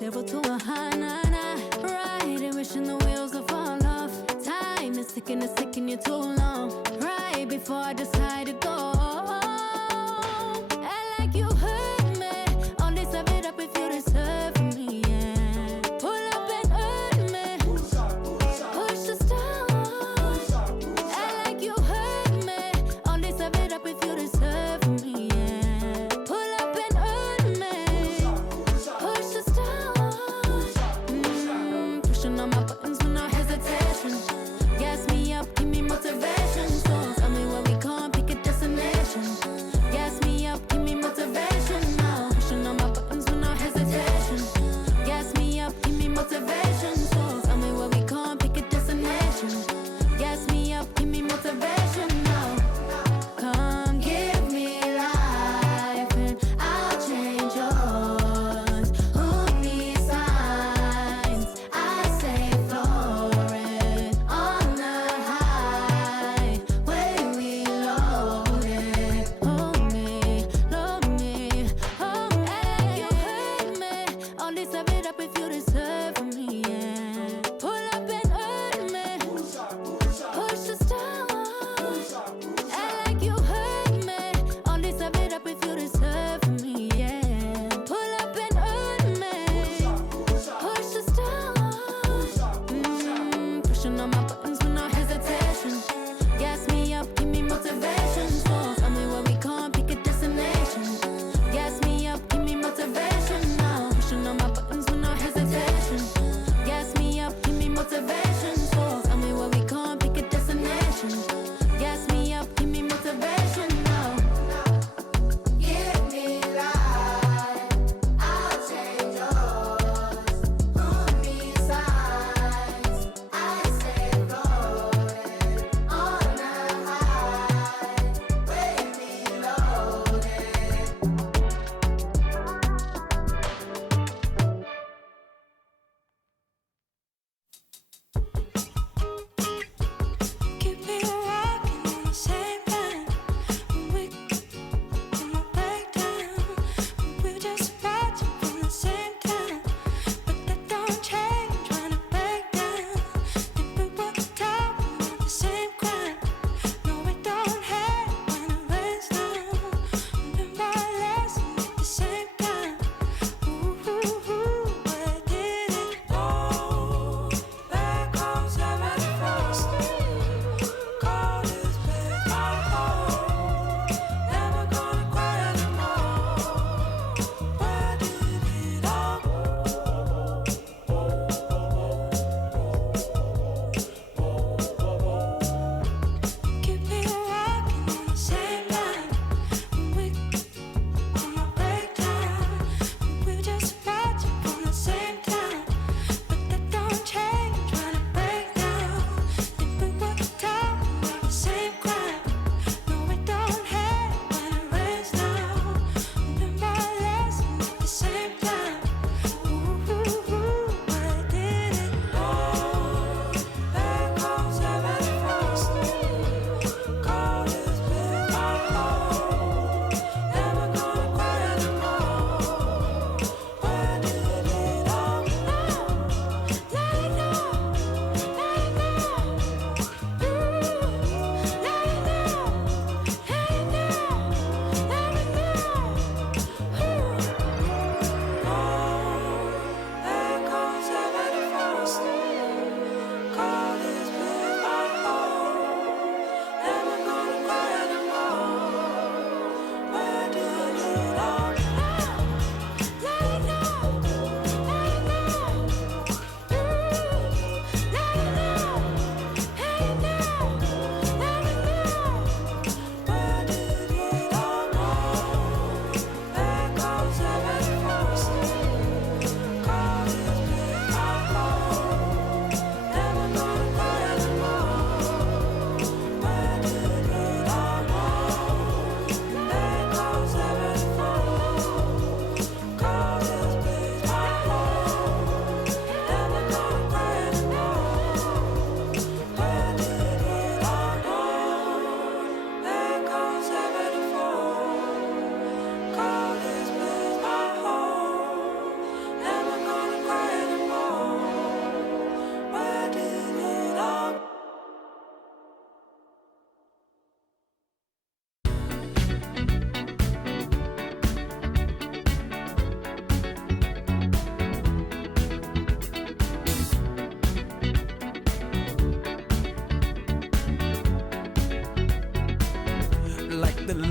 Level to a high, nah, nah. Riding, wishing the wheels will fall off. Time is ticking, it's taking you too long. Right before I decide to go. Act like you hurt me. Only serve it up if you deserve me, yeah. Pull up and hurt me. Push the start. Act like you hurt me. Only serve it up if you deserve me, yeah. Pull up and hurt me. Push the start. Pushing on my buttons with no hesitation. Gas me up, give me motivation. So tell me where we going, pick a destination. Gas me up, give me motivation now. Pushing on my buttons with no hesitation. Gas me up, give me motivation. So tell me where we going, pick a destination. Gas me up, give me motivation now. Come give me life and I'll change yours. Who needs signs? I say florid on the highway we loaded. Hold me, love me, hold me. You hurt me. Only serve it up if you deserve me, yeah. Pull up and hurt me. Push the start. Act like you hurt me. Only serve it up if you deserve me, yeah. Pull up and hurt me. Push the start. Pushing on my buttons with no hesitation. Gas me up, give me motivation. So tell me where we going, pick a destination. Gas me up, give me motivation now. Pushing on my buttons with no hesitation.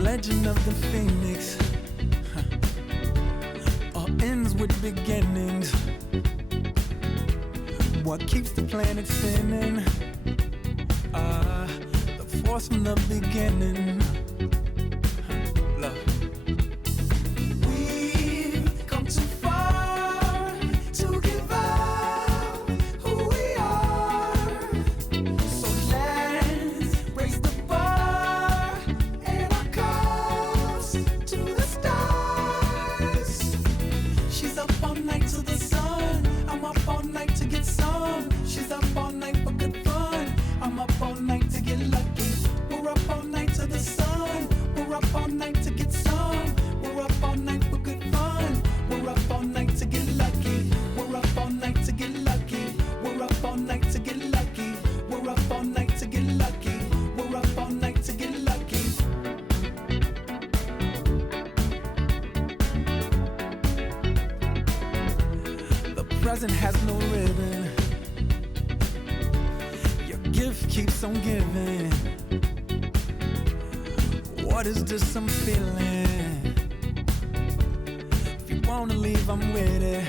legend of the phoenix all ends with beginnings. What keeps the planet spinning? The force from the beginning. Love. We've come too far to give up who we are. So let's raise the bar and our cups to the stars. She's up all night to the sun. I'm up all night to get some. She's up all night for good fun. I'm up all night to get lucky. We're up all night to the sun. We're up all night to get some. We're up all night for good fun. We're up all night to get lucky. We're up all night to get lucky. We're up all night to get lucky. We're up all night to get lucky. We're up all night to get lucky. The present has no ribbon. Your gift keeps on giving. What is this I'm feeling? If you wanna leave, I'm with it.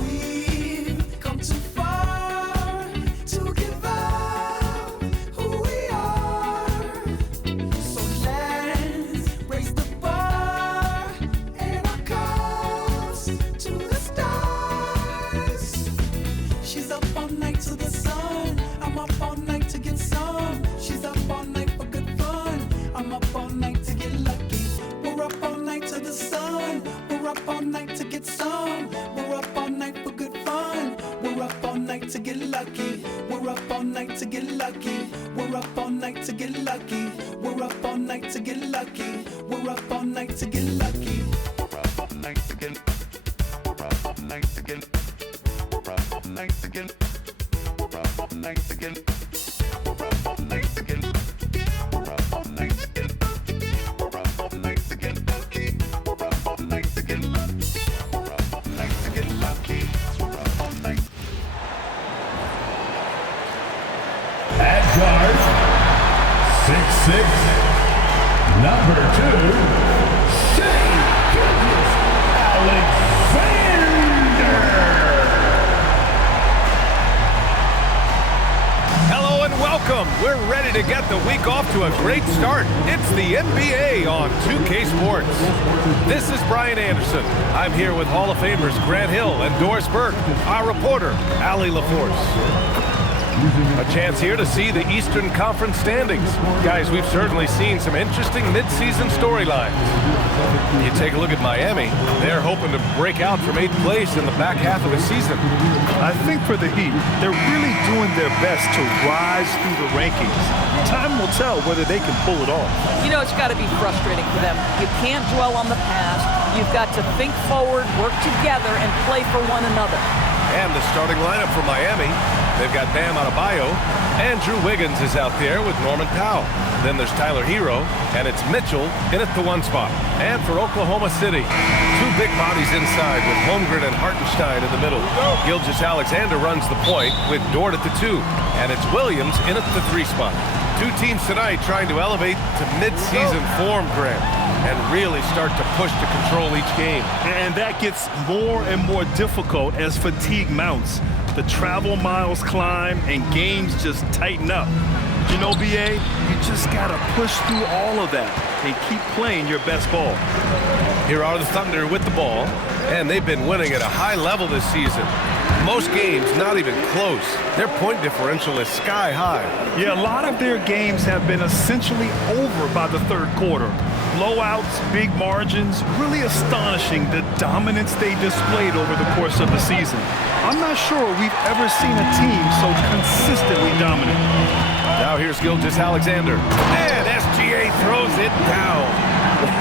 We've come too far to give up who we are. So let's raise the bar and our cups to the stars. She's up all night to the sun. I'm up all night to get some. She's up all night for good fun. I'm up all night to get lucky. We're up all night to the sun. We're up all night to get some. We're up all night for good fun. We're up all night to get lucky. We're up all night to get lucky. We're up all night to get lucky. We're up all night to get lucky. We're up all night to get lucky. We're up all night to get. We're up all night to get. We're up all night to get. We're up all night to get. We're up all night to get. We're up all night to get. We're up all night to get lucky. We're up all night to get lucky. We're up all night to get lucky. We're up all night. At guard, 6'6", number 2, Shai Gilgeous-Alexander. Hello and welcome. We're ready to get the week off to a great start. It's the NBA on 2K Sports. This is Brian Anderson. I'm here with Hall of Famers Grant Hill and Doris Burke, our reporter, Allie LaForce. A chance here to see the Eastern Conference standings. Guys, we've certainly seen some interesting mid-season storylines. You take a look at Miami. They're hoping to break out from 8th place in the back half of the season. I think for the Heat, they're really doing their best to rise through the rankings. Time will tell whether they can pull it off. You know, it's got to be frustrating for them. You can't dwell on the past. You've got to think forward, work together, and play for one another. And the starting lineup for Miami, they've got Bam Adebayo, and Drew Wiggins is out there with Norman Powell. Then there's Tyler Hero, and it's Mitchell in at the 1 spot. And for Oklahoma City, 2 big bodies inside with Holmgren and Hartenstein in the middle. Gilgeous-Alexander runs the point with Dort at the 2, and it's Williams in at the 3 spot. 2 teams tonight trying to elevate to mid-season form, Grant, and really start to push to control each game. And that gets more and more difficult as fatigue mounts. The travel miles climb and games just tighten up. You know, BA, you just gotta push through all of that and keep playing your best ball. Here are the Thunder with the ball, and they've been winning at a high level this season. Most games not even close. Their point differential is sky high. Yeah, a lot of their games have been essentially over by the 3rd quarter. Blowouts, big margins, really astonishing the dominance they displayed over the course of the season. I'm not sure we've ever seen a team so consistently dominant. Now here's Gilgeous-Alexander, and SGA throws it down.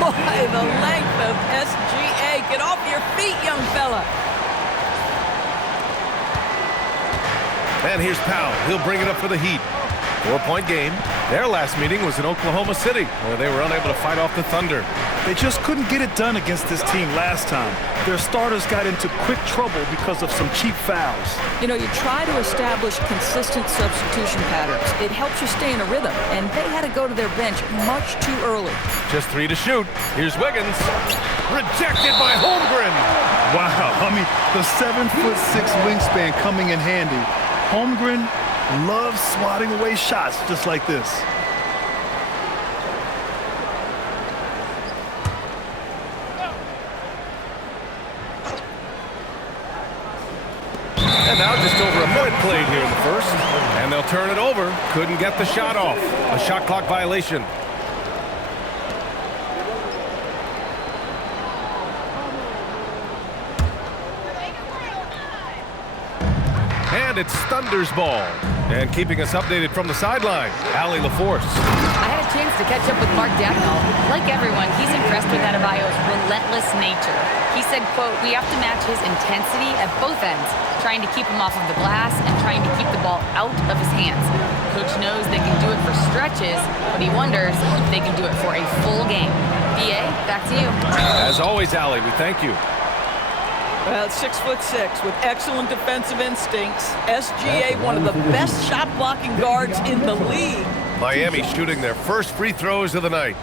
Boy, the length of SGA. Get off your feet, young fella. And here's Powell. He'll bring it up for the Heat. 4-point game. Their last meeting was in Oklahoma City, where they were unable to fight off the Thunder. They just couldn't get it done against this team last time. Their starters got into quick trouble because of some cheap fouls. You know, you try to establish consistent substitution patterns. It helps you stay in a rhythm, and they had to go to their bench much too early. Just 3 to shoot. Here's Wiggins. Rejected by Holmgren. Wow, I mean, the 7'6" wingspan coming in handy. Holmgren loves swatting away shots just like this. And now just over a minute played here in the first. And they'll turn it over. Couldn't get the shot off. A shot clock violation. And it's Thunder's ball. And keeping us updated from the sideline, Allie LaForce. I had a chance to catch up with Mark Davion. Like everyone, he's impressed with Adebayo's relentless nature. He said, quote, "We have to match his intensity at both ends, trying to keep him off of the glass and trying to keep the ball out of his hands. Coach knows they can do it for stretches, but he wonders if they can do it for a full game." BA, back to you. As always, Allie, we thank you. Well, 6'6" with excellent defensive instincts. SGA, one of the best shot blocking guards in the league. Miami shooting their first free throws of the night.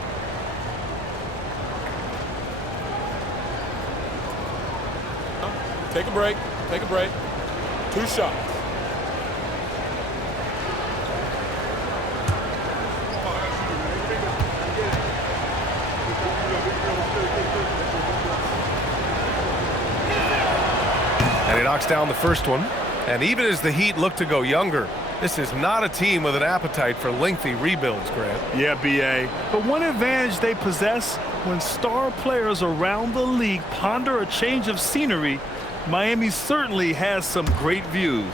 Take a break. Take a break. 2 shots. And he knocks down the first one. And even as the Heat look to go younger, this is not a team with an appetite for lengthy rebuilds, Grant. Yeah, BA. But one advantage they possess, when star players around the league ponder a change of scenery, Miami certainly has some great views.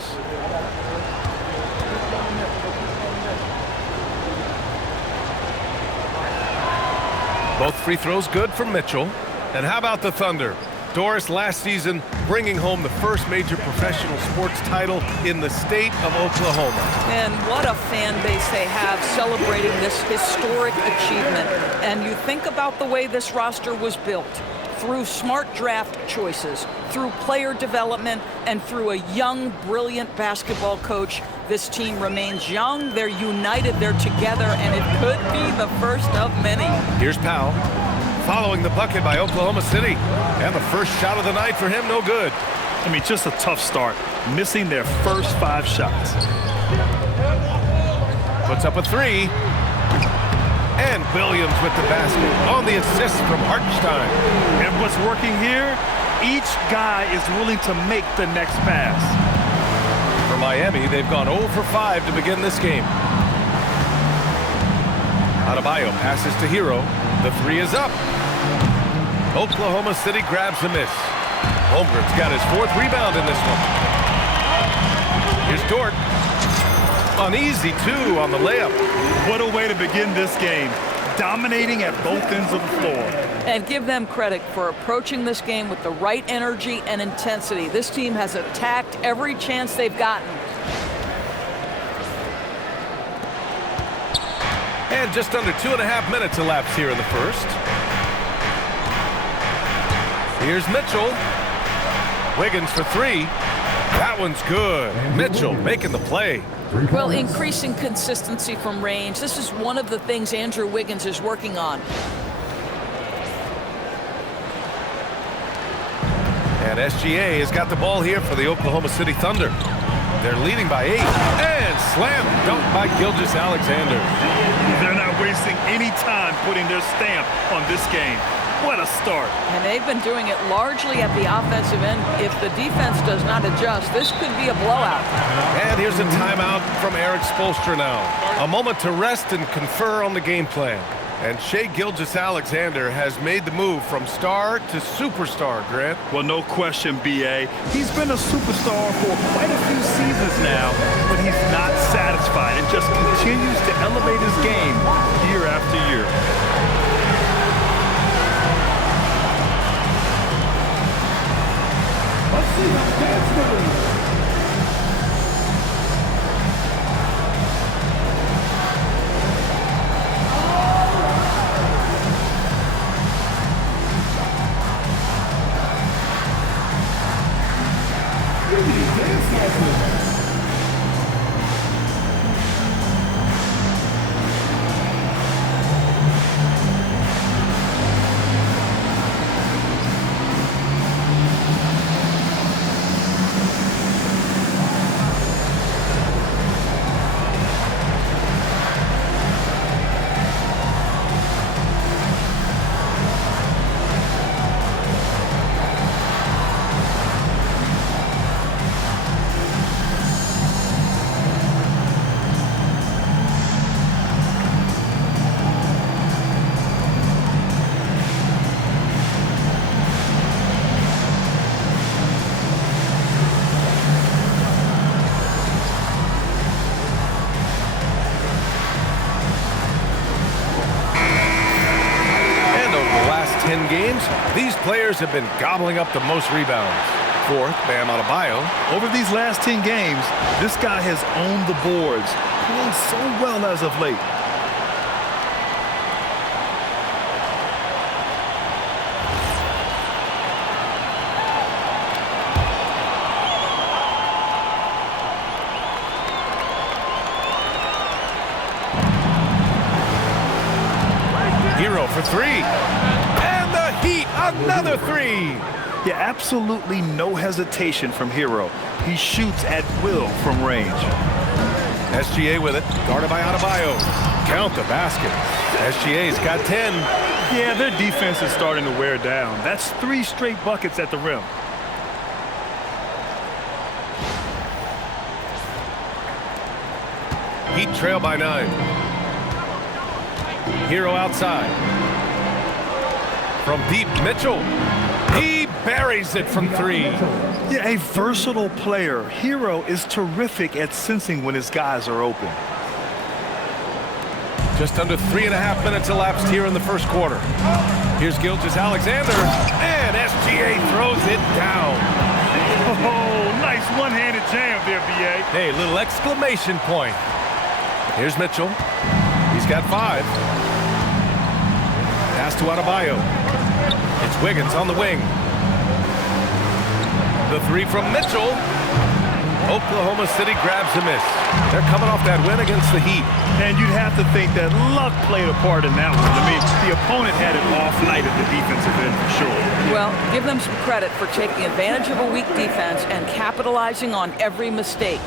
Both free throws good for Mitchell. And how about the Thunder? Doris last season bringing home the first major professional sports title in the state of Oklahoma. And what a fan base they have celebrating this historic achievement. And you think about the way this roster was built, through smart draft choices, through player development, and through a young, brilliant basketball coach. This team remains young, they're united, they're together, and it could be the first of many. Here's Powell, following the bucket by Oklahoma City. And the first shot of the night for him, no good. I mean, just a tough start, missing their first 5 shots. Puts up a 3. And Williams with the basket on the assist from Hartenstein. And what's working here, each guy is willing to make the next pass. For Miami, they've gone 0 for 5 to begin this game. Adebayo passes to Hero. The 3 is up. Oklahoma City grabs a miss. Holmgren's got his 4th rebound in this one. Here's Dort. Uneasy, too, on the layup. What a way to begin this game. Dominating at both ends of the floor. And give them credit for approaching this game with the right energy and intensity. This team has attacked every chance they've gotten. And just under 2.5 minutes elapsed here in the first. Here's Mitchell. Wiggins for 3. That one's good. Mitchell making the play. Well, increasing consistency from range. This is one of the things Andrew Wiggins is working on. And SGA has got the ball here for the Oklahoma City Thunder. They're leading by 8. And slam dunk by Gilgeous-Alexander. They're not wasting any time putting their stamp on this game. What a start. And they've been doing it largely at the offensive end. If the defense does not adjust, this could be a blowout. And here's a timeout from Eric Spoelstra now. A moment to rest and confer on the game plan. And Shai Gilgeous-Alexander has made the move from star to superstar, Grant. Well, no question, BA. He's been a superstar for quite a few seasons now, but he's not satisfied and just continues to elevate his game year after year. Let's see how that's moving. Games, these players have been gobbling up the most rebounds. Fourth, Bam Adebayo. Over these last 10 games, this guy has owned the boards, playing so well as of late. Hero for three. Another three. Yeah, absolutely no hesitation from Hero. He shoots at will from range. SGA with it, guarded by Adebayo. Count the basket. SGA's got 10. Yeah, their defense is starting to wear down. That's 3 straight buckets at the rim. Heat trail by 9. Hero outside. From deep, Mitchell. He buries it from 3. Yeah, a versatile player. Hero is terrific at sensing when his guys are open. Just under 3.5 minutes elapsed here in the first quarter. Here's Gilgeous-Alexander, and SGA throws it down. Oh, nice one-handed jam there, B.A. Hey, little exclamation point. Here's Mitchell. He's got 5. Pass to Adebayo. It's Wiggins on the wing. The 3 from Mitchell. Oklahoma City grabs a miss. They're coming off that win against the Heat. And you'd have to think that luck played a part in that one. I mean, the opponent had an off night at the defensive end for sure. Well, give them some credit for taking advantage of a weak defense and capitalizing on every mistake.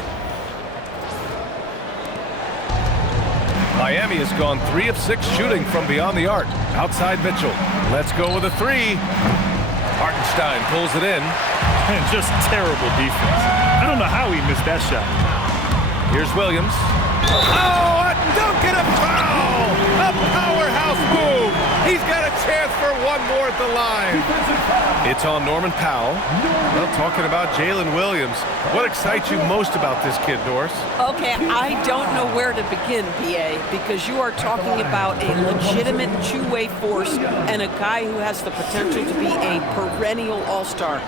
Miami has gone 3 of 6 shooting from beyond the arc. Outside Mitchell. Let's go with a 3. Hartenstein pulls it in. And just terrible defense. I don't know how he missed that shot. Here's Williams. Oh, a dunk and a foul! A powerhouse move! He's got a chance for one more at the line. It's on Norman Powell. Well, talking about Jalen Williams. What excites you most about this kid, Doris? Okay, I don't know where to begin, PA, because you are talking about a legitimate two-way force and a guy who has the potential to be a perennial all-star.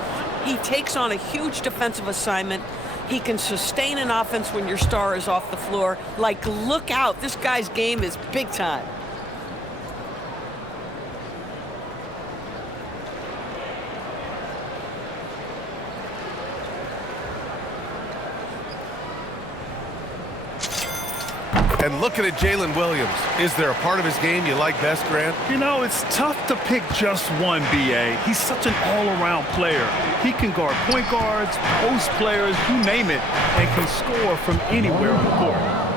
He takes on a huge defensive assignment. He can sustain an offense when your star is off the floor. Like, look out. This guy's game is big time. And looking at Jalen Williams, is there a part of his game you like best, Grant? You know, it's tough to pick just one, B.A. He's such an all-around player. He can guard point guards, post players, you name it, and can score from anywhere on the court.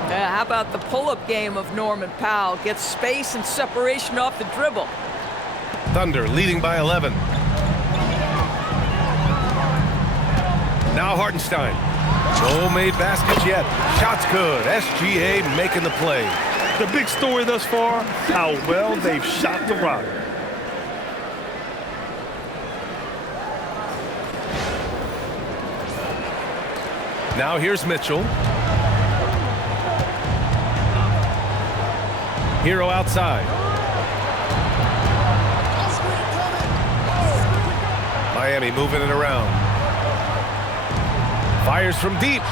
How about the pull-up game of Norman Powell? Gets space and separation off the dribble. Thunder leading by 11. Now Hartenstein. No made baskets yet. Shots good. SGA making the play. The big story thus far, how well they've shot the rock. Now here's Mitchell. Hero outside. Miami moving it around. Fires from deep.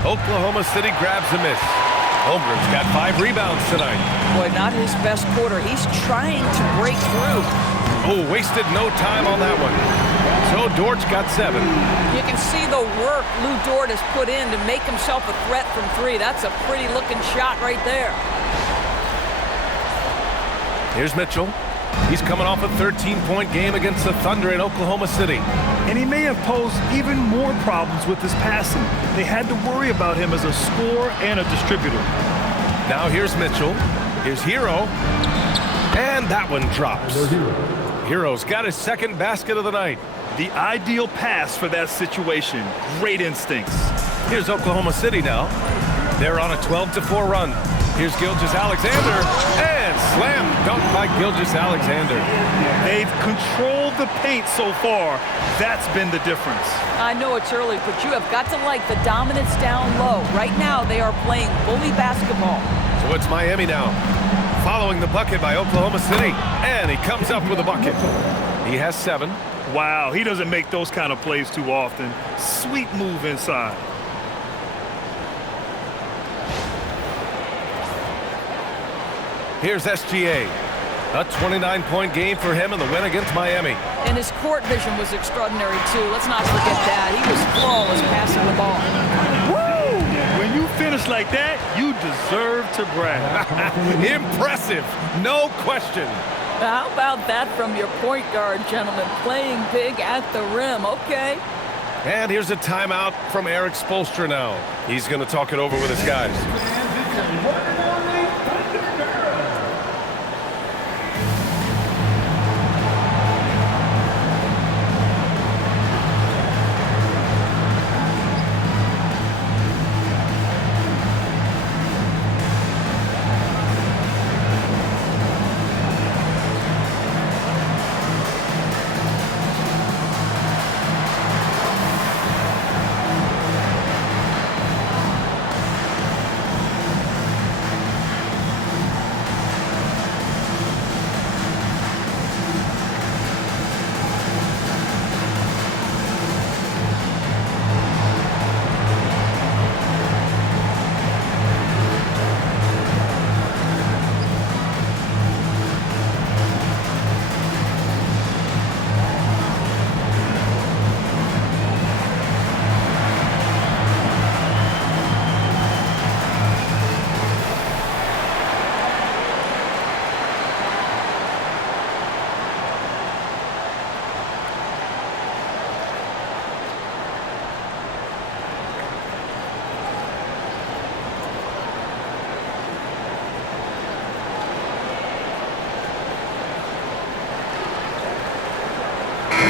Oklahoma City grabs a miss. Holmgren's got 5 rebounds tonight. Boy, not his best quarter. He's trying to break through. Oh, wasted no time on that one. So Dortch got 7. You can see the work Lou Dort has put in to make himself a threat from 3. That's a pretty looking shot right there. Here's Mitchell. He's coming off a 13-point game against the Thunder in Oklahoma City. And he may have posed even more problems with his passing. They had to worry about him as a scorer and a distributor. Now here's Mitchell. Here's Hero. And that one drops. Hero's got his second basket of the night. The ideal pass for that situation. Great instincts. Here's Oklahoma City now. They're on a 12-4 run. Here's Gilgeous-Alexander, and slam dunk by Gilgeous-Alexander. They've controlled the paint so far. That's been the difference. I know it's early, but you have got to like the dominance down low. Right now, they are playing bully basketball. So it's Miami now, following the bucket by Oklahoma City, and he comes up with a bucket. He has 7. Wow, he doesn't make those kind of plays too often. Sweet move inside. Here's SGA. A 29-point game for him in the win against Miami. And his court vision was extraordinary, too. Let's not forget that. He was flawless passing the ball. Woo! When you finish like that, you deserve to brag. Impressive, no question. How about that from your point guard, gentlemen? Playing big at the rim. Okay. And here's a timeout from Eric Spoelstra now. He's going to talk it over with his guys.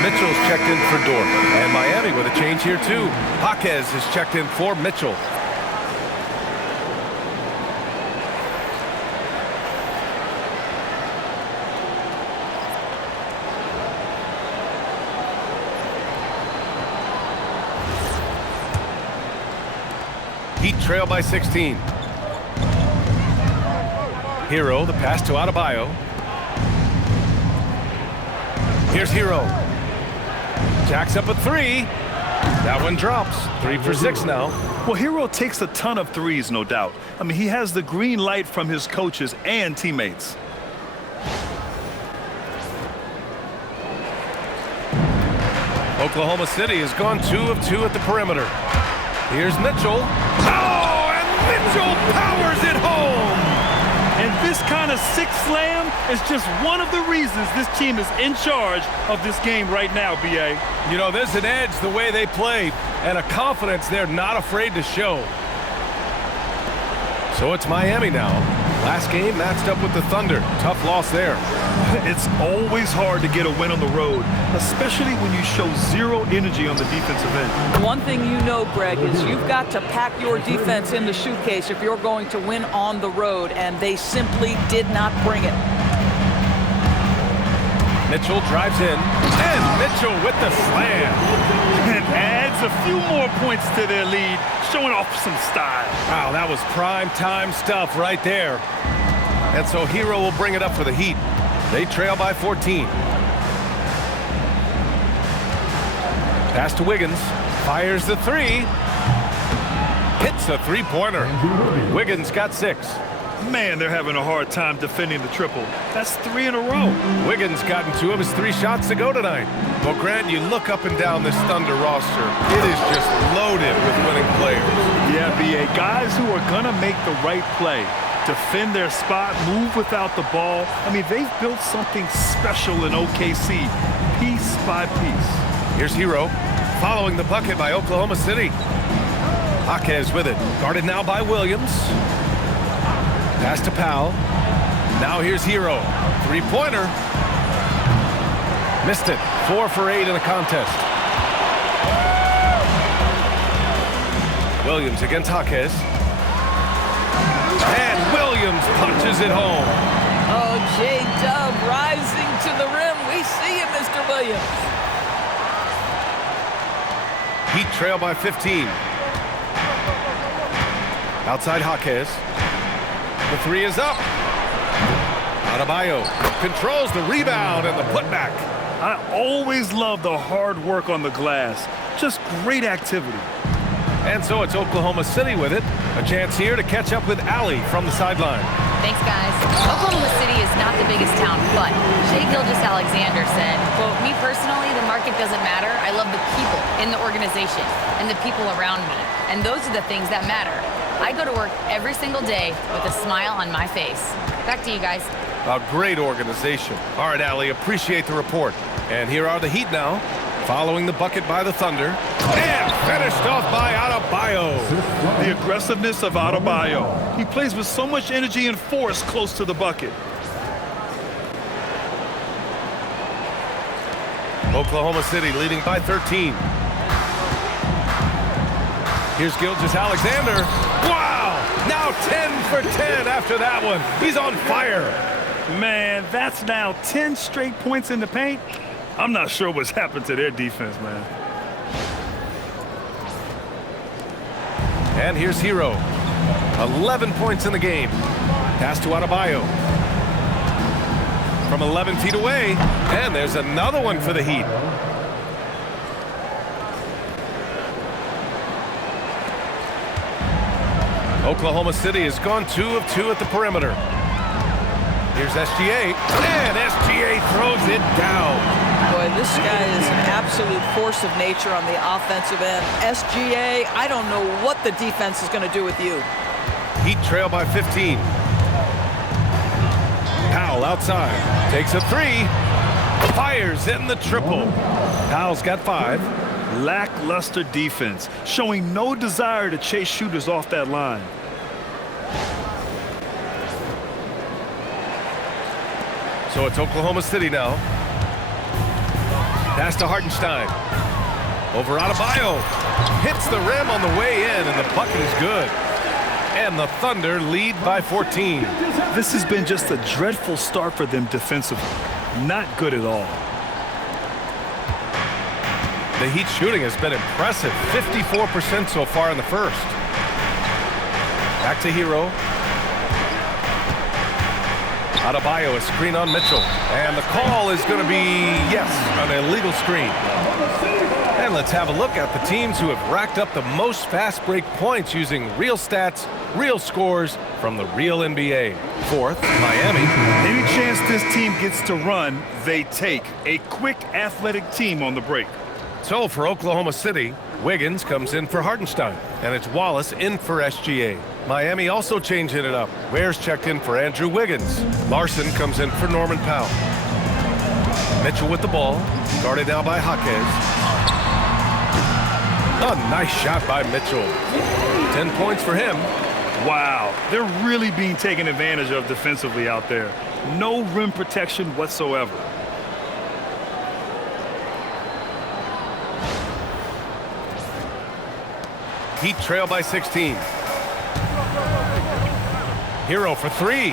Mitchell's checked in for Dort. And Miami with a change here, too. Jaquez is checked in for Mitchell. Heat trail by 16. Hero, the pass to Adebayo. Here's Hero. Jacks up a 3. That one drops. 3 for 6 now. Well, Hero takes a ton of threes, no doubt. I mean, he has the green light from his coaches and teammates. Oklahoma City has gone 2 of 2 at the perimeter. Here's Mitchell. Oh, and Mitchell powers it home! And this kind of six slam is just one of the reasons this team is in charge of this game right now, B.A. You know, there's an edge the way they play and a confidence they're not afraid to show. So it's Miami now. Last game matched up with the Thunder. Tough loss there. It's always hard to get a win on the road, especially when you show zero energy on the defensive end. One thing you know, Greg, is you've got to pack your defense in the suitcase if you're going to win on the road, and they simply did not bring it. Mitchell drives in, and Mitchell with the slam. And adds a few more points to their lead, showing off some style. Wow, that was prime time stuff right there. And so Hero will bring it up for the Heat. They trail by 14. Pass to Wiggins. Fires the 3. Hits a three-pointer. Wiggins got 6. Man, they're having a hard time defending the triple. That's 3 in a row. Wiggins got into him. His 3 shots to go tonight. Well, Grant, you look up and down this Thunder roster. It is just loaded with winning players. Yeah, B.A. Guys who are going to make the right play. Defend their spot, move without the ball. I mean, they've built something special in OKC, piece by piece. Here's Hero, following the bucket by Oklahoma City. Jaquez with it, guarded now by Williams. Pass to Powell. Now here's Hero, 3-pointer. Missed it, 4 for 8 in the contest. Williams against Jaquez. And Williams punches it home. Oh, J-Dub rising to the rim. We see you, Mr. Williams. Heat trail by 15. Outside Jaquez. The 3 is up. Adebayo controls the rebound and the putback. I always love the hard work on the glass. Just great activity. And so it's Oklahoma City with it. A chance here to catch up with Allie from the sideline. Thanks, guys. Oklahoma City is not the biggest town, but Shai Gilgeous-Alexander said, quote, "Me personally, the market doesn't matter. I love the people in the organization and the people around me. And those are the things that matter. I go to work every single day with a smile on my face." Back to you guys. A great organization. All right, Allie, appreciate the report. And here are the Heat now, following the bucket by the Thunder. And finished off by Adebayo. The aggressiveness of Adebayo. He plays with so much energy and force close to the bucket. Oklahoma City leading by 13. Here's Gilgeous-Alexander. Wow! Now 10 for 10 after that one. He's on fire. Man, that's now 10 straight points in the paint. I'm not sure what's happened to their defense, man. And here's Hero. 11 points in the game. Pass to Adebayo. From 11 feet away. And there's another one for the Heat. Oklahoma City has gone 2 of 2 at the perimeter. Here's SGA. And SGA throws it down. Boy, this guy is an absolute force of nature on the offensive end. SGA, I don't know what the defense is going to do with you. Heat trail by 15. Powell outside. Takes a 3. Fires in the triple. Powell's got 5. Lackluster defense, showing no desire to chase shooters off that line. So it's Oklahoma City now. Pass to Hartenstein. Over Adebayo. Hits the rim on the way in, and the bucket is good. And the Thunder lead by 14. This has been just a dreadful start for them defensively. Not good at all. The Heat shooting has been impressive. 54% so far in the first. Back to Hero. Adebayo, a screen on Mitchell. And the call is going to be, yes, an illegal screen. And let's have a look at the teams who have racked up the most fast break points using real stats, real scores from the real NBA. Fourth, Miami. Any chance this team gets to run, they take. A quick, athletic team on the break. So for Oklahoma City, Wiggins comes in for Hartenstein, and it's Wallace in for SGA. Miami also changing it up. Ware's checked in for Andrew Wiggins. Larson comes in for Norman Powell. Mitchell with the ball, guarded now by Jaquez. A nice shot by Mitchell. 10 points for him. Wow, they're really being taken advantage of defensively out there. No rim protection whatsoever. Heat trail by 16. Hero for 3.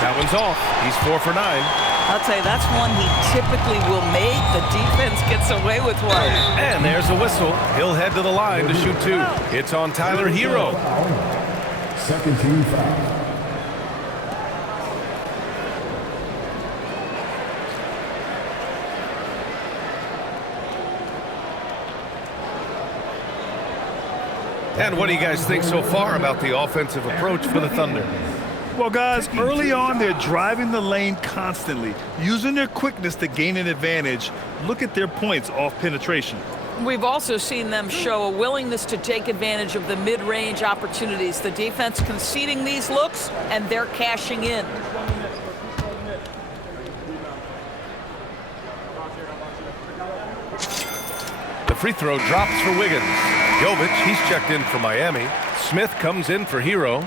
That one's off. He's 4 for 9. I'll tell you, that's one he typically will make. The defense gets away with one. And there's a whistle. He'll head to the line to shoot 2. It's on Tyler Hero. Second team foul. And what do you guys think so far about the offensive approach for the Thunder? Well, guys, early on, they're driving the lane constantly, using their quickness to gain an advantage. Look at their points off penetration. We've also seen them show a willingness to take advantage of the mid-range opportunities. The defense conceding these looks, and they're cashing in. The free throw drops for Wiggins. Jovic, he's checked in for Miami. Smith comes in for Hero.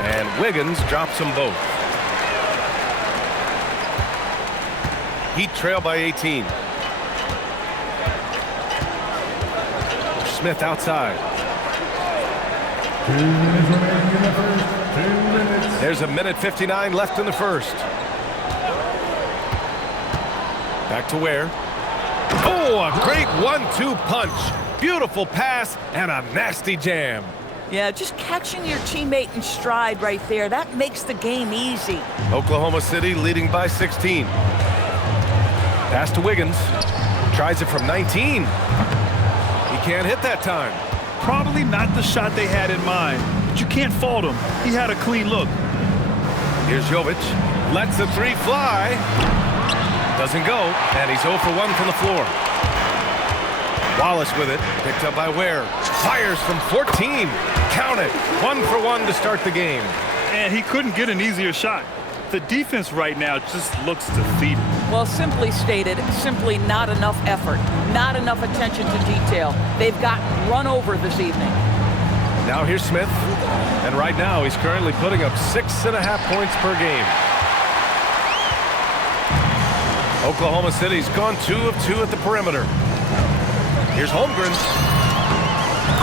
And Wiggins drops them both. Heat trail by 18. Smith outside. 2 minutes remaining in the first. 2 minutes. There's a minute 59 left in the first. Back to Ware. Oh, a great 1-2 punch. Beautiful pass and a nasty jam. Yeah, just catching your teammate in stride right there, that makes the game easy. Oklahoma City leading by 16. Pass to Wiggins. Tries it from 19. He can't hit that time. Probably not the shot they had in mind, but you can't fault him. He had a clean look. Here's Jovic. Lets the three fly. Doesn't go, and he's 0 for 1 from the floor. Wallace with it. Picked up by Ware. Fires from 14. Count it. 1 for 1 to start the game. And he couldn't get an easier shot. The defense right now just looks defeated. Well, simply stated, simply not enough effort, not enough attention to detail. They've gotten run over this evening. Now here's Smith, and right now he's currently putting up 6.5 points per game. Oklahoma City's gone 2 of 2 at the perimeter. Here's Holmgren,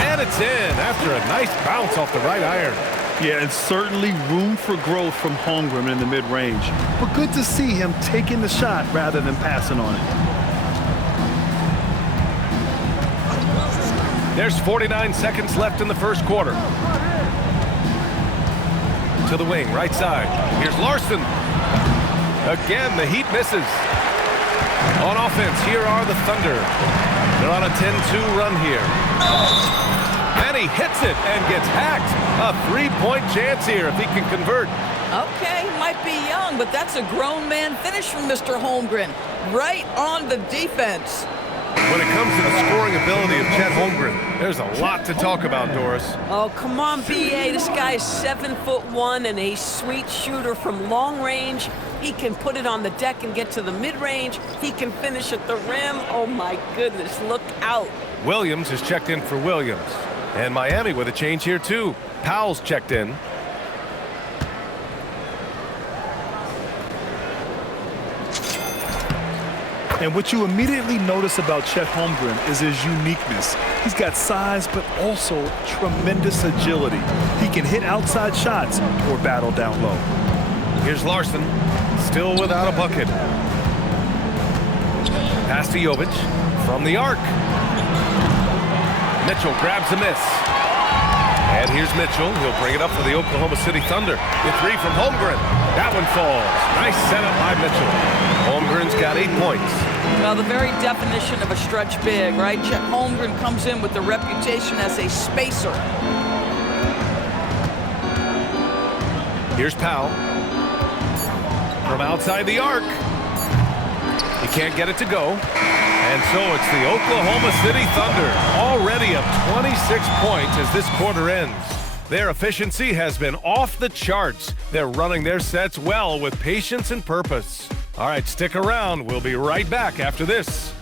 and it's in after a nice bounce off the right iron. Yeah, and certainly room for growth from Holmgren in the mid-range. But good to see him taking the shot rather than passing on it. There's 49 seconds left in the first quarter. To the wing, right side. Here's Larson. Again, the Heat misses. On offense, here are the Thunder. They're on a 10-2 run here. And he hits it and gets hacked. A 3-point chance here if he can convert. Okay, might be young, but that's a grown man finish from Mr. Holmgren. Right on the defense. When it comes to the scoring ability of Chet Holmgren, there's a lot to talk about, Doris. Oh, come on, B.A. This guy is 7'1" and a sweet shooter from long range. He can put it on the deck and get to the mid-range. He can finish at the rim. Oh, my goodness, look out. Williams has checked in for Williams. And Miami with a change here, too. Powell's checked in. And what you immediately notice about Chet Holmgren is his uniqueness. He's got size, but also tremendous agility. He can hit outside shots or battle down low. Here's Larson, still without a bucket. Pass to Jovic from the arc. Mitchell grabs a miss. And here's Mitchell. He'll bring it up for the Oklahoma City Thunder. The three from Holmgren. That one falls. Nice setup by Mitchell. Holmgren's got 8 points. Well, the very definition of a stretch big, right? Chet Holmgren comes in with the reputation as a spacer. Here's Powell. From outside the arc. He can't get it to go. And so it's the Oklahoma City Thunder, already up 26 points as this quarter ends. Their efficiency has been off the charts. They're running their sets well with patience and purpose. All right, stick around. We'll be right back after this.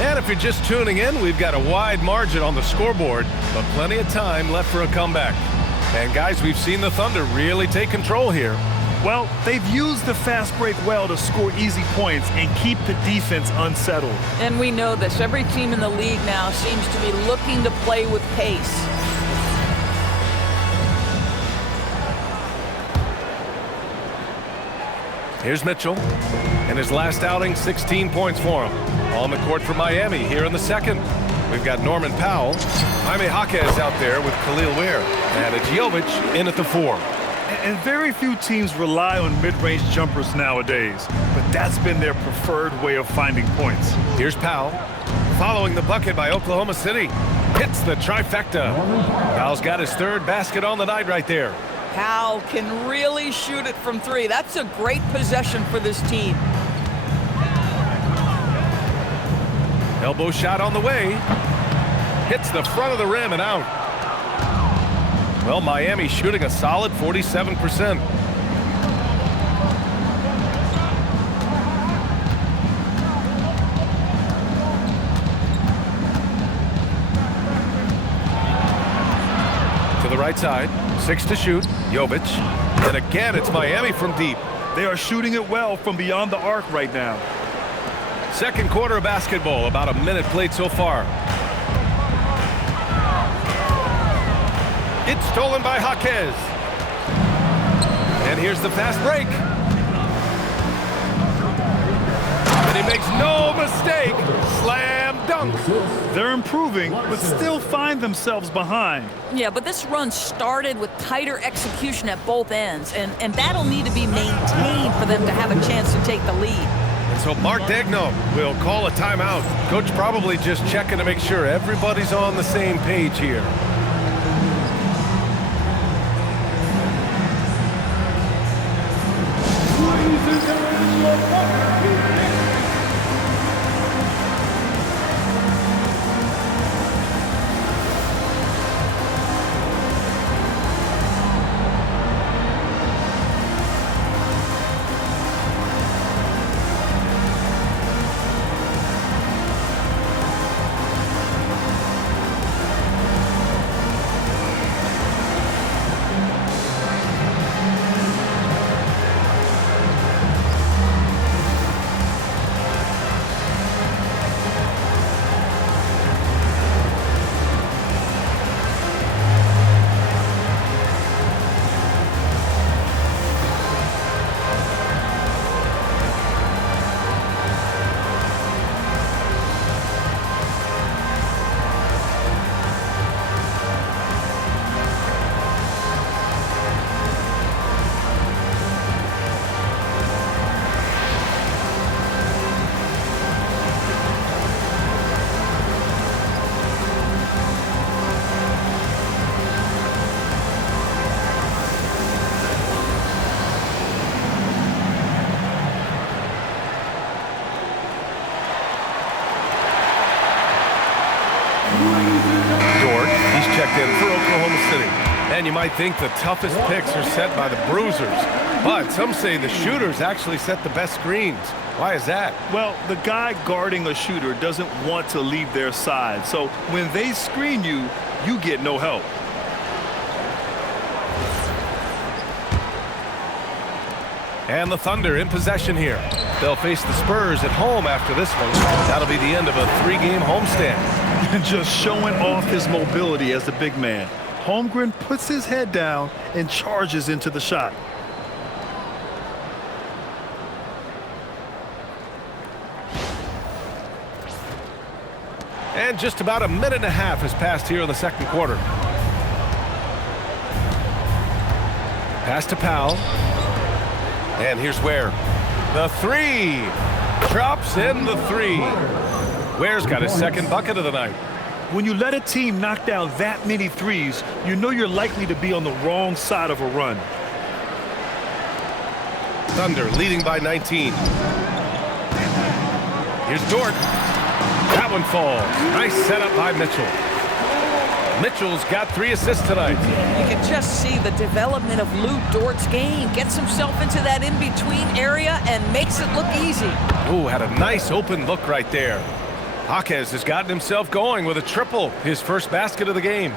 And if you're just tuning in, we've got a wide margin on the scoreboard, but plenty of time left for a comeback. And guys, we've seen the Thunder really take control here. Well, they've used the fast break well to score easy points and keep the defense unsettled. And we know this. Every team in the league now seems to be looking to play with pace. Here's Mitchell. In his last outing, 16 points for him. On the court for Miami here in the second. We've got Norman Powell. Jaime Jaquez out there with Khalil Ware. And it's Jovic in at the 4. And very few teams rely on mid-range jumpers nowadays, but that's been their preferred way of finding points. Here's Powell. Following the bucket by Oklahoma City. Hits the trifecta. Powell's got his third basket on the night right there. Powell can really shoot it from 3. That's a great possession for this team. Elbow shot on the way. Hits the front of the rim and out. Well, Miami shooting a solid 47%. To the right side. 6 to shoot. Jovic. And again, it's Miami from deep. They are shooting it well from beyond the arc right now. Second quarter of basketball. About a minute played so far. It's stolen by Jaquez. And here's the fast break. And he makes no mistake. Slam dunk. They're improving, but still find themselves behind. Yeah, but this run started with tighter execution at both ends, and that'll need to be maintained for them to have a chance to take the lead. And so Mark Daigneault will call a timeout. Coach probably just checking to make sure everybody's on the same page here. In for Oklahoma City. And you might think the toughest picks are set by the bruisers, but some say the shooters actually set the best screens. Why is that? Well, the guy guarding a shooter doesn't want to leave their side, so when they screen you, you get no help. And the Thunder in possession here. They'll face the Spurs at home after this one. That'll be the end of a 3-game homestand. Just showing off his mobility as a big man. Holmgren puts his head down and charges into the shot. And just about a minute and a half has passed here in the second quarter. Pass to Powell. And here's Ware. The 3. Drops in the 3. Ware's got his second bucket of the night. When you let a team knock down that many threes, you know you're likely to be on the wrong side of a run. Thunder leading by 19. Here's Dort. That one falls. Nice setup by Mitchell. Mitchell's got 3 assists tonight. You can just see the development of Lou Dort's game. Gets himself into that in-between area and makes it look easy. Ooh, had a nice open look right there. Jaquez has gotten himself going with a triple, his first basket of the game.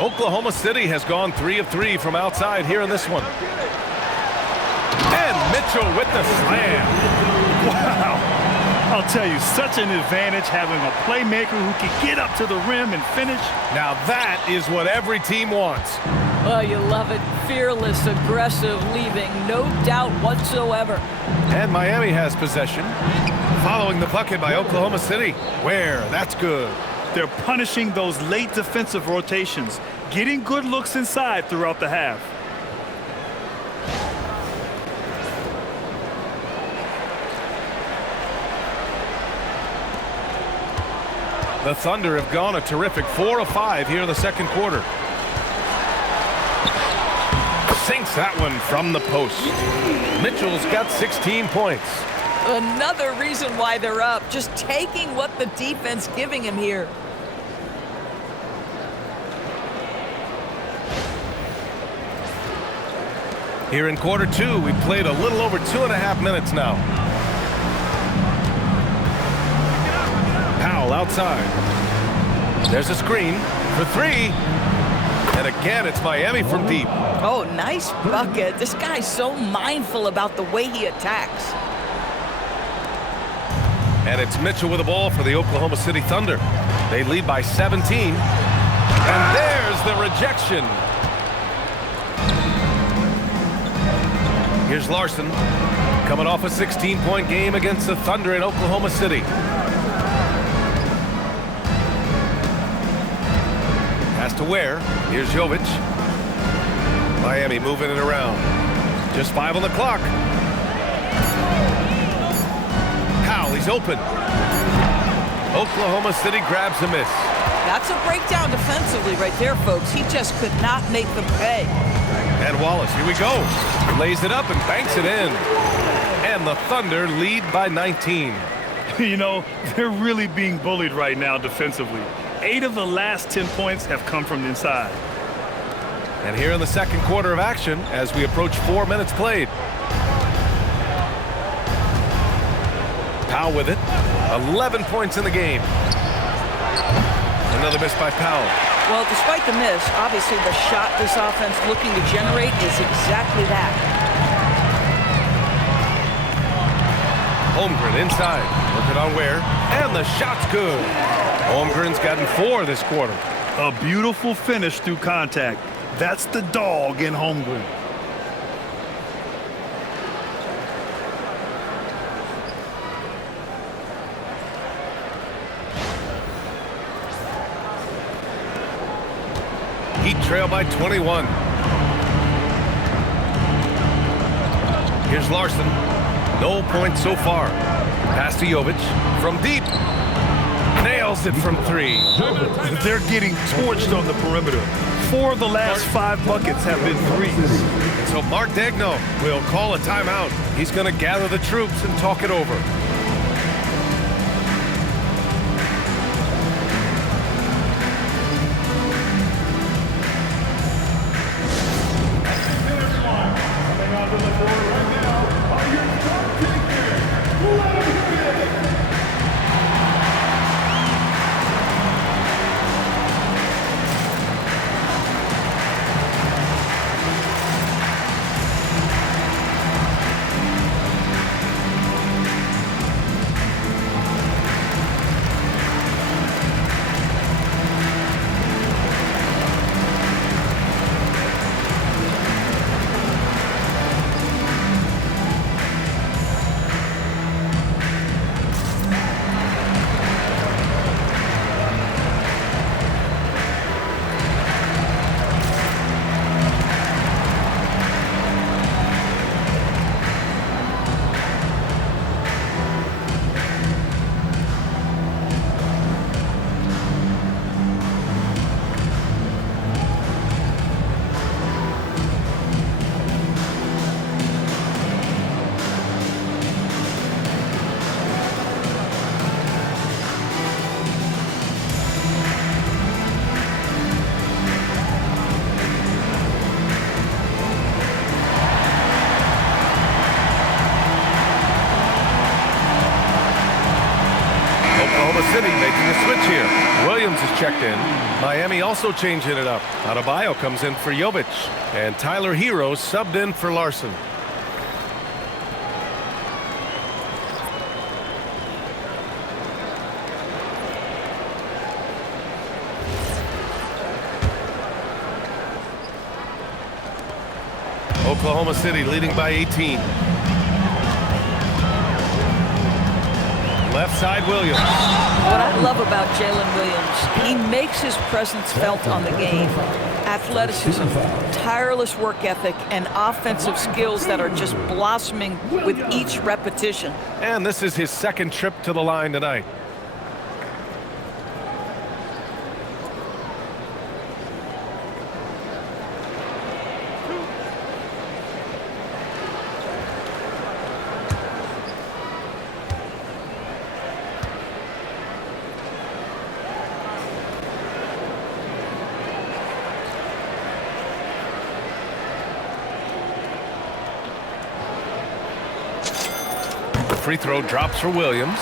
Oklahoma City has gone 3 of 3 from outside here in this one. And Mitchell with the slam. Wow. I'll tell you, such an advantage having a playmaker who can get up to the rim and finish. Now that is what every team wants. Oh, you love it. Fearless, aggressive, leaving no doubt whatsoever. And Miami has possession. Following the bucket by Oklahoma City. Where? That's good. They're punishing those late defensive rotations, getting good looks inside throughout the half. The Thunder have gone a terrific 4 of 5 here in the second quarter. Sinks that one from the post. Mitchell's got 16 points. Another reason why they're up, just taking what the defense giving him here. Here in quarter 2, we've played a little over 2.5 minutes now. Powell outside. There's a screen for 3. And again, it's Miami from deep. Oh, nice bucket. This guy's so mindful about the way he attacks. And it's Mitchell with the ball for the Oklahoma City Thunder. They lead by 17. And there's the rejection. Here's Larson, coming off a 16-point game against the Thunder in Oklahoma City. Pass to Ware. Here's Jovic. Miami moving it around. Just 5 on the clock. Powell, he's open. Oklahoma City grabs a miss. That's a breakdown defensively right there, folks. He just could not make them pay. And Wallace, here we go. Lays it up and banks it in. And the Thunder lead by 19. You know, they're really being bullied right now defensively. 8 of the last 10 points have come from the inside. And here in the second quarter of action as we approach 4 minutes played. Powell with it. 11 points in the game. Another miss by Powell. Well, despite the miss, obviously the shot this offense looking to generate is exactly that. Holmgren inside. Working on Ware. And the shot's good. Holmgren's gotten 4 this quarter. A beautiful finish through contact. That's the dog in Holmgren. Heat trail by 21. Here's Larson. No points so far. Pass to Jovic from deep. Nails it from 3. They're getting torched on the perimeter. 4 of the last 5 buckets have been threes. So Mark Degno will call a timeout. He's going to gather the troops and talk it over. Oklahoma City making a switch here. Williams is checked in. Miami also changing it up. Adebayo comes in for Jovic. And Tyler Hero subbed in for Larson. Oklahoma City leading by 18. Left side, Williams. What I love about Jalen Williams, he makes his presence felt on the game. Athleticism, tireless work ethic, and offensive skills that are just blossoming with each repetition. And this is his second trip to the line tonight. Free throw drops for Williams.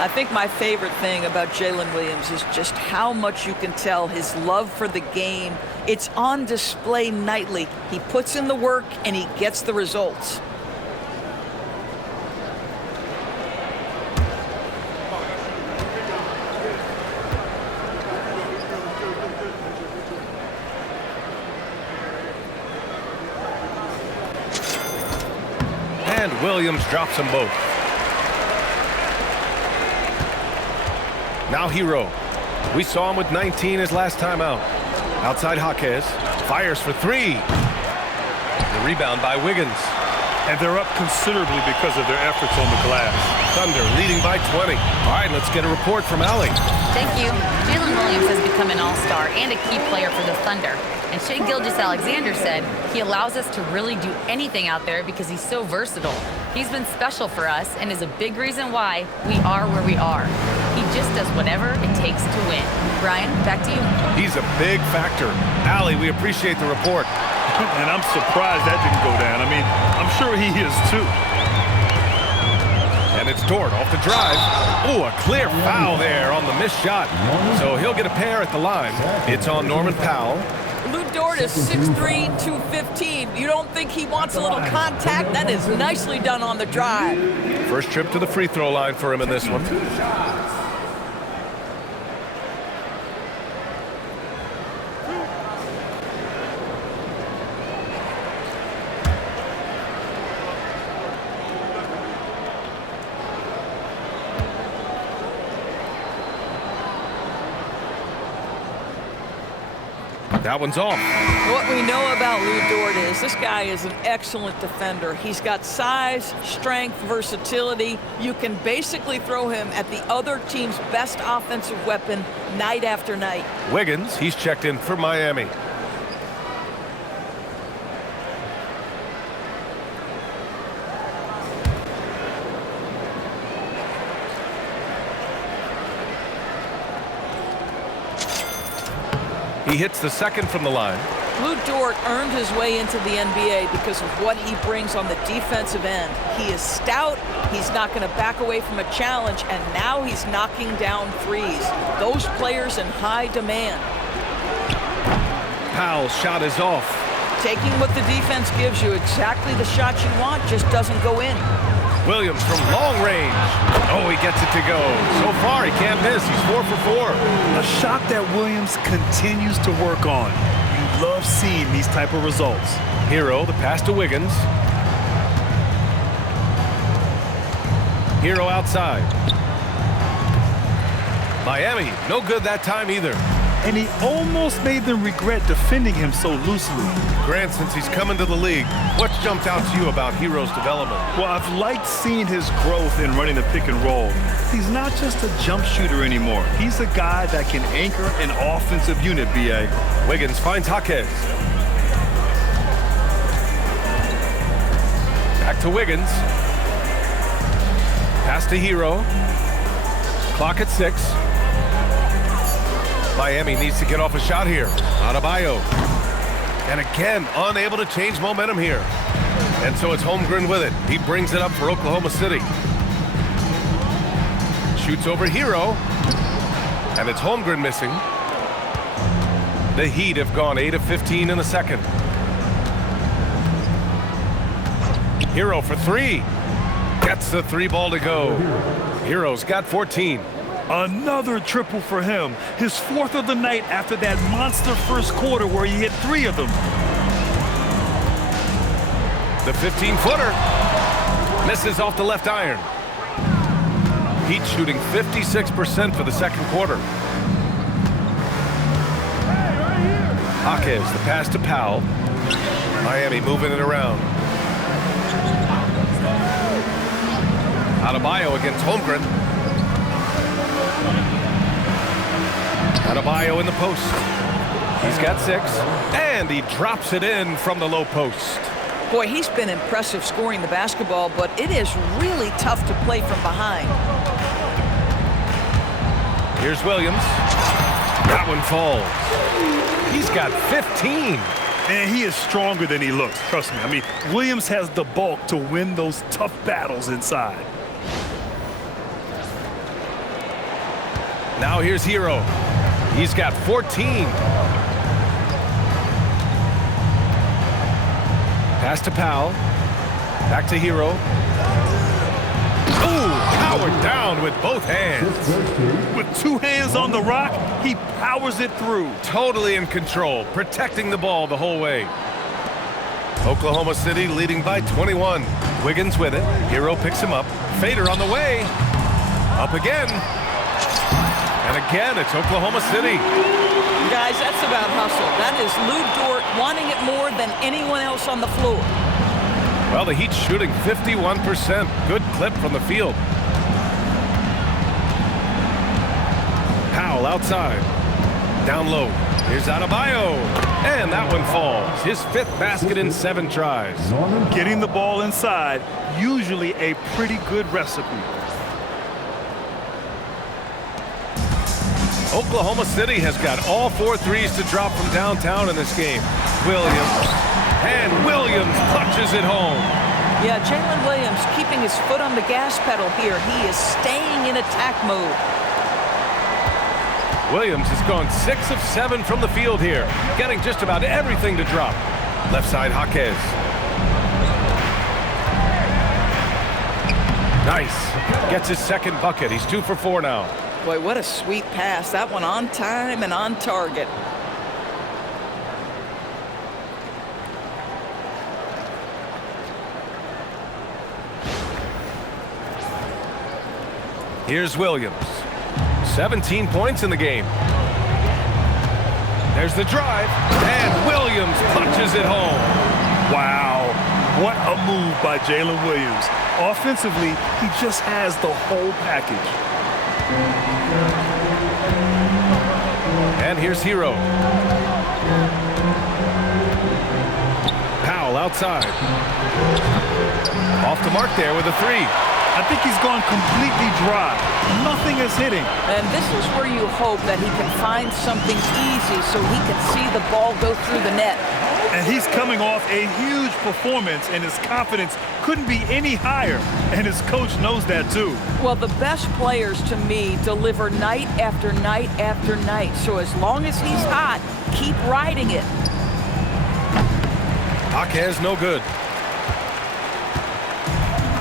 I think my favorite thing about Jalen Williams is just how much you can tell his love for the game. It's on display nightly. He puts in the work and he gets the results. And Williams drops them both. Now Hero. We saw him with 19 his last time out. Outside Jaquez. Fires for three. The rebound by Wiggins. And they're up considerably because of their efforts on the glass. Thunder leading by 20. All right, let's get a report from Allie. Thank you. Jalen Williams has become an all-star and a key player for the Thunder. And Shai Gilgeous-Alexander said he allows us to really do anything out there because he's so versatile. He's been special for us and is a big reason why we are where we are. He just does whatever it takes to win. Brian, back to you. He's a big factor. Allie, we appreciate the report. And I'm surprised that didn't go down. I mean, I'm sure he is too. And it's Dort off the drive. Ooh, a clear foul there on the missed shot. So he'll get a pair at the line. It's on Norman Powell. Lou Dort is 6'3", 215. You don't think he wants a little contact? That is nicely done on the drive. First trip to the free throw line for him in this one. That one's off. What we know about Lou Dort is this guy is an excellent defender. He's got size, strength, versatility. You can basically throw him at the other team's best offensive weapon night after night. Wiggins, he's checked in for Miami. He hits the second from the line. Lou Dort earned his way into the NBA because of what he brings on the defensive end. He is stout, he's not going to back away from a challenge, and now he's knocking down threes. Those players in high demand. Powell's shot is off. Taking what the defense gives you, exactly the shot you want, just doesn't go in. Williams from long range. Oh, he gets it to go. So far, he can't miss. He's 4 for 4. A shot that Williams continues to work on. You love seeing these type of results. Hero, the pass to Wiggins. Hero outside. Miami, no good that time either. And he almost made them regret defending him so loosely. Grant, since he's come into the league, what's jumped out to you about Hero's development? Well, I've liked seeing his growth in running the pick and roll. He's not just a jump shooter anymore. He's a guy that can anchor an offensive unit, B.A. Wiggins finds Jaquez. Back to Wiggins. Pass to Hero. Clock at 6. Miami needs to get off a shot here. Adebayo. And again, unable to change momentum here. And so it's Holmgren with it. He brings it up for Oklahoma City. Shoots over Hero. And it's Holmgren missing. The Heat have gone 8 of 15 in the second. Hero for three. Gets the three ball to go. Hero's got 14. Another triple for him. His fourth of the night after that monster first quarter where he hit 3 of them. The 15-footer misses off the left iron. Heat shooting 56% for the second quarter. Jaquez, the pass to Powell. Miami moving it around. Adebayo against Holmgren. Adebayo in the post. He's got 6, and he drops it in from the low post. Boy, he's been impressive scoring the basketball, but it is really tough to play from behind. Here's Williams. That one falls. He's got 15. Man, he is stronger than he looks. Trust me. I mean, Williams has the bulk to win those tough battles inside. Now here's Hero. He's got 14. Pass to Powell. Back to Hero. Ooh, powered down with both hands. With 2 hands on the rock, he powers it through. Totally in control, protecting the ball the whole way. Oklahoma City leading by 21. Wiggins with it. Hero picks him up. Fader on the way. Up again. And again, it's Oklahoma City. Guys, that's about hustle. That is Lou Dort wanting it more than anyone else on the floor. Well, the Heat shooting 51%. Good clip from the field. Powell outside. Down low. Here's Adebayo. And that one falls. His 5th basket in 7 tries. Getting the ball inside, usually a pretty good recipe. Oklahoma City has got all 4 threes to drop from downtown in this game. Williams. And Williams punches it home. Yeah, Jalen Williams keeping his foot on the gas pedal here. He is staying in attack mode. Williams has gone 6 of 7 from the field here, getting just about everything to drop. Left side, Jaquez. Nice. Gets his 2nd bucket. He's 2 for 4 now. Boy, what a sweet pass. That one on time and on target. Here's Williams. 17 points in the game. There's the drive, and Williams punches it home. Wow, what a move by Jalen Williams. Offensively, he just has the whole package. And here's Hero. Powell outside. Off the mark there with a 3. I think he's gone completely dry. Nothing is hitting. And this is where you hope that he can find something easy so he can see the ball go through the net. And he's coming off a huge performance, and his confidence couldn't be any higher. And his coach knows that too. Well, the best players to me deliver night after night after night. So as long as he's hot, keep riding it. Jaquez no good.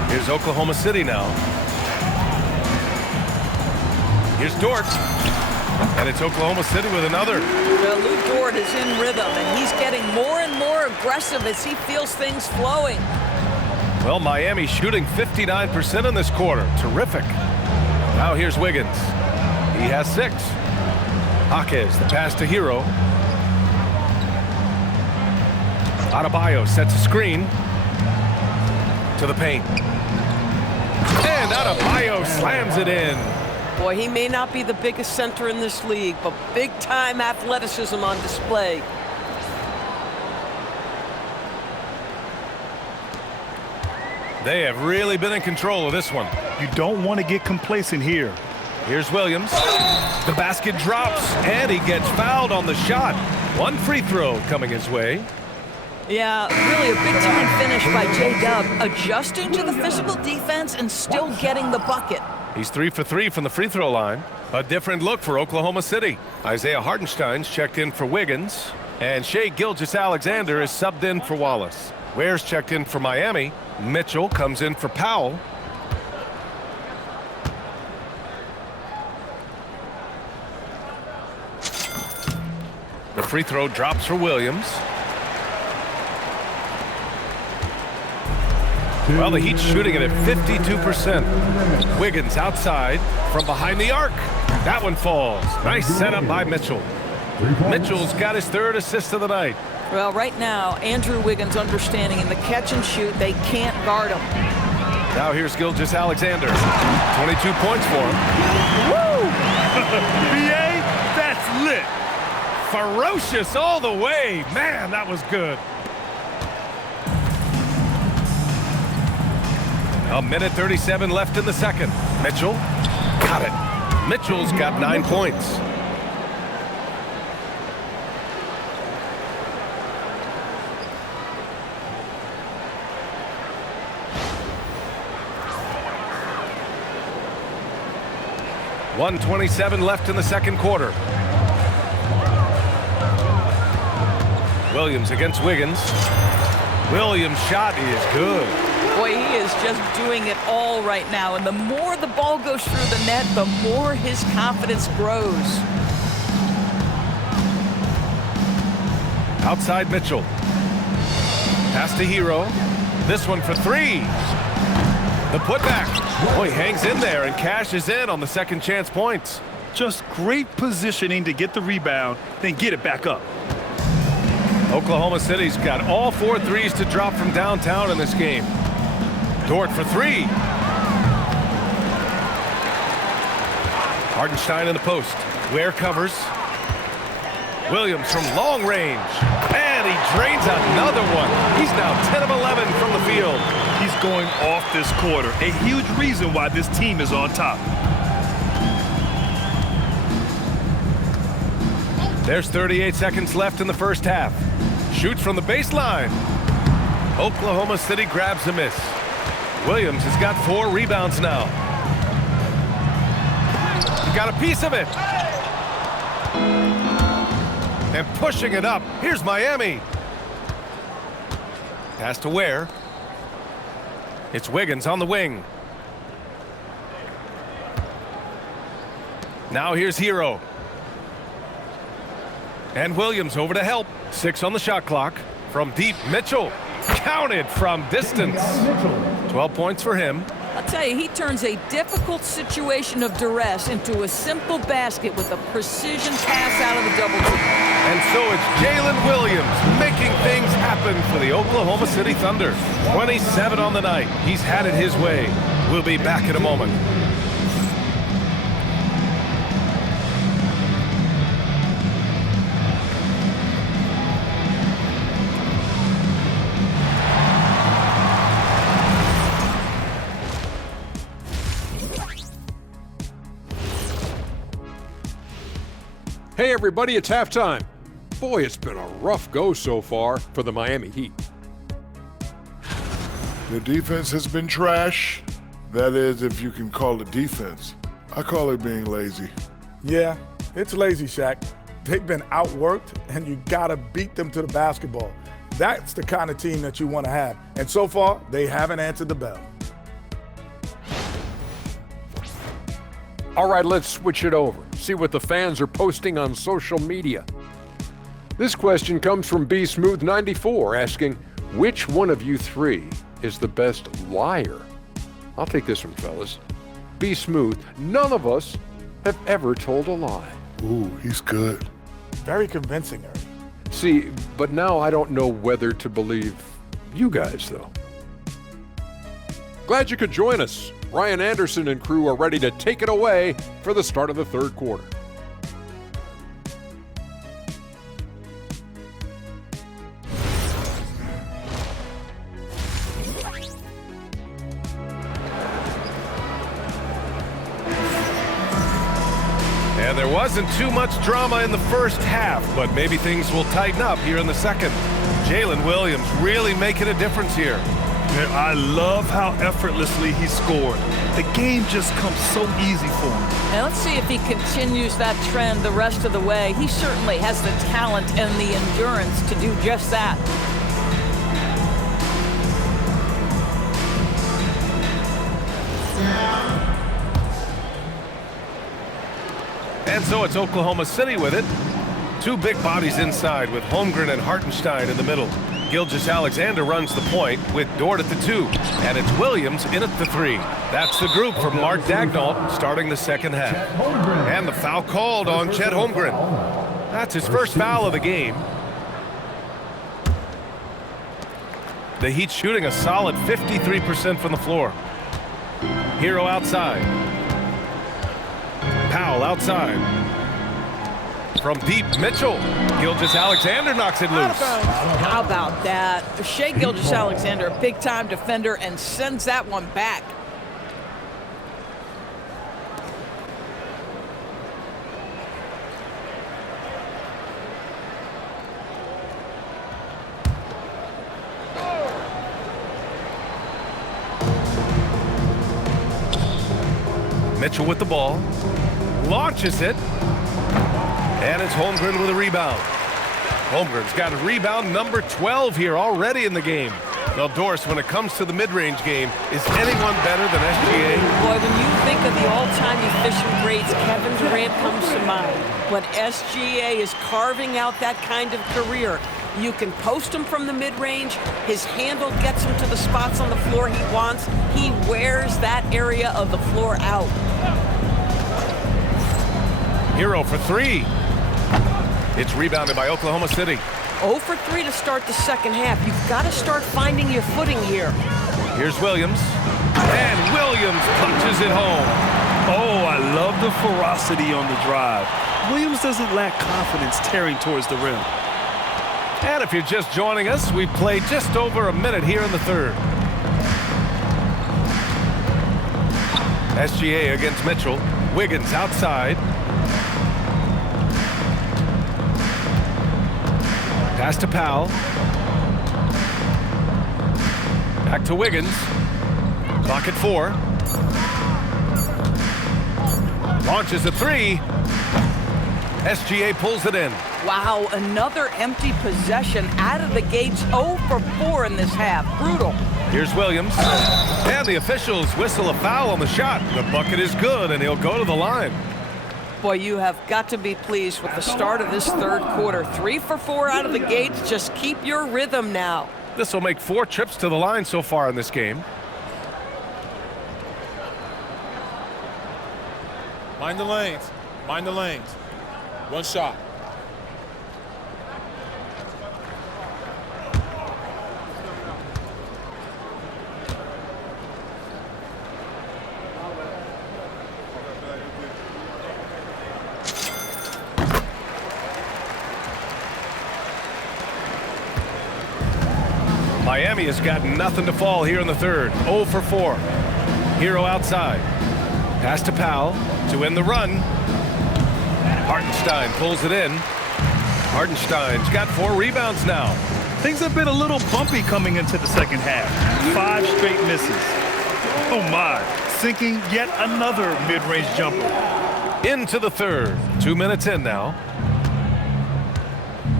Here's Oklahoma City now. Here's Dort. And it's Oklahoma City with another. Well, Lou Dort is in rhythm, and he's getting more and more aggressive as he feels things flowing. Well, Miami shooting 59% in this quarter. Terrific. Now here's Wiggins. He has 6. Jaquez, the pass to Hero. Adebayo sets a screen to the paint. And Adebayo slams it in. Boy, he may not be the biggest center in this league, but big-time athleticism on display. They have really been in control of this one. You don't want to get complacent here. Here's Williams. The basket drops, and he gets fouled on the shot. 1 free throw coming his way. Yeah, really a big-time finish by J-Dub, adjusting to the physical defense and still getting the bucket. He's 3 for 3 from the free throw line. A different look for Oklahoma City. Isaiah Hartenstein's checked in for Wiggins, and Shai Gilgeous-Alexander is subbed in for Wallace. Ware's checked in for Miami. Mitchell comes in for Powell. The free throw drops for Williams. Well, the Heat's shooting it at 52%. Wiggins outside from behind the arc. That one falls. Nice setup by Mitchell. Mitchell's got his 3rd assist of the night. Well, right now, Andrew Wiggins understanding in the catch and shoot, they can't guard him. Now here's Gilgeous-Alexander. 22 points for him. Woo! BA, that's lit. Ferocious all the way. Man, that was good. A minute 37 left in the second. Mitchell got it. Mitchell's got 9 points. .127 left in the second quarter. Williams against Wiggins. Williams' shot is good. Boy, he is just doing it all right now. And the more the ball goes through the net, the more his confidence grows. Outside Mitchell. Pass to Hero. This one for 3. The putback. Boy, hangs in there and cashes in on the second chance points. Just great positioning to get the rebound, then get it back up. Oklahoma City's got all 4 threes to drop from downtown in this game. Dort for 3. Hartenstein in the post. Ware covers. Williams from long range. And he drains another one. He's now 10 of 11 from the field. He's going off this quarter. A huge reason why this team is on top. There's 38 seconds left in the first half. Shoots from the baseline. Oklahoma City grabs a miss. Williams has got 4 rebounds now. He got a piece of it. And pushing it up. Here's Miami. Pass to Ware. It's Wiggins on the wing. Now here's Hero. And Williams over to help. 6 on the shot clock. From deep, Mitchell. Counted from distance. 12 points for him. I'll tell you, he turns a difficult situation of duress into a simple basket with a precision pass out of the double team. And so it's Jalen Williams making things happen for the Oklahoma City Thunder. 27 on the night. He's had it his way. We'll be back in a moment. Hey everybody, it's halftime. Boy, it's been a rough go so far for the Miami Heat. The defense has been trash. That is, if you can call it defense. I call it being lazy. Yeah, it's lazy, Shaq. They've been outworked, and you gotta beat them to the basketball. That's the kind of team that you want to have. And so far, they haven't answered the bell. All right, let's switch it over. See what the fans are posting on social media. This question comes from B Smooth 94 asking, which one of you 3 is the best liar? I'll take this one, fellas. B Smooth, none of us have ever told a lie. Ooh, he's good. Very convincing, Ernie. See, but now I don't know whether to believe you guys, though. Glad you could join us. Ryan Anderson and crew are ready to take it away for the start of the third quarter. And there wasn't too much drama in the first half, but maybe things will tighten up here in the second. Jalen Williams really making a difference here. Yeah, I love how effortlessly he scored. The game just comes so easy for him. And let's see if he continues that trend the rest of the way. He certainly has the talent and the endurance to do just that. And so it's Oklahoma City with it. Two big bodies inside with Holmgren and Hartenstein in the middle. Gilgeous-Alexander runs the point with Dort at the 2. And it's Williams in at the 3. That's the group from Mark Daigneault starting the second half. And the foul called on Chet Holmgren. That's his first foul of the game. The Heat shooting a solid 53% from the floor. Hero outside. Powell outside. From deep, Mitchell. Gilgeous-Alexander knocks it loose. How about that? Shai Gilgeous-Alexander, a big-time defender, and sends that one back. Mitchell with the ball. Launches it. And it's Holmgren with a rebound. Holmgren's got a rebound number 12 here already in the game. Well, Doris, when it comes to the mid-range game, is anyone better than SGA? Boy, when you think of the all-time efficient greats, Kevin Durant comes to mind. But SGA is carving out that kind of career. You can post him from the mid-range. His handle gets him to the spots on the floor he wants. He wears that area of the floor out. Hero for 3. It's rebounded by Oklahoma City. 0 for 3 to start the second half. You've got to start finding your footing here. Here's Williams. And Williams punches it home. Oh, I love the ferocity on the drive. Williams doesn't lack confidence tearing towards the rim. And if you're just joining us, we've played just over a minute here in the third. SGA against Mitchell. Wiggins outside. Pass to Powell. Back to Wiggins. Clock at 4. Launches a 3. SGA pulls it in. Wow, another empty possession out of the gates. 0 for 4 in this half. Brutal. Here's Williams. And the officials whistle a foul on the shot. The bucket is good, and he'll go to the line. Boy, you have got to be pleased with the start of this third quarter. 3 for 4 out of the gates. Just keep your rhythm now. This will make 4 trips to the line so far in this game. Mind the lanes. Mind the lanes. One shot. Miami has got nothing to fall here in the third. 0 for 4. Hero outside. Pass to Powell to end the run. Hartenstein pulls it in. Hartenstein's got 4 rebounds now. Things have been a little bumpy coming into the second half. 5 straight misses. Oh my, sinking yet another mid-range jumper. Into the third. 2 minutes in now.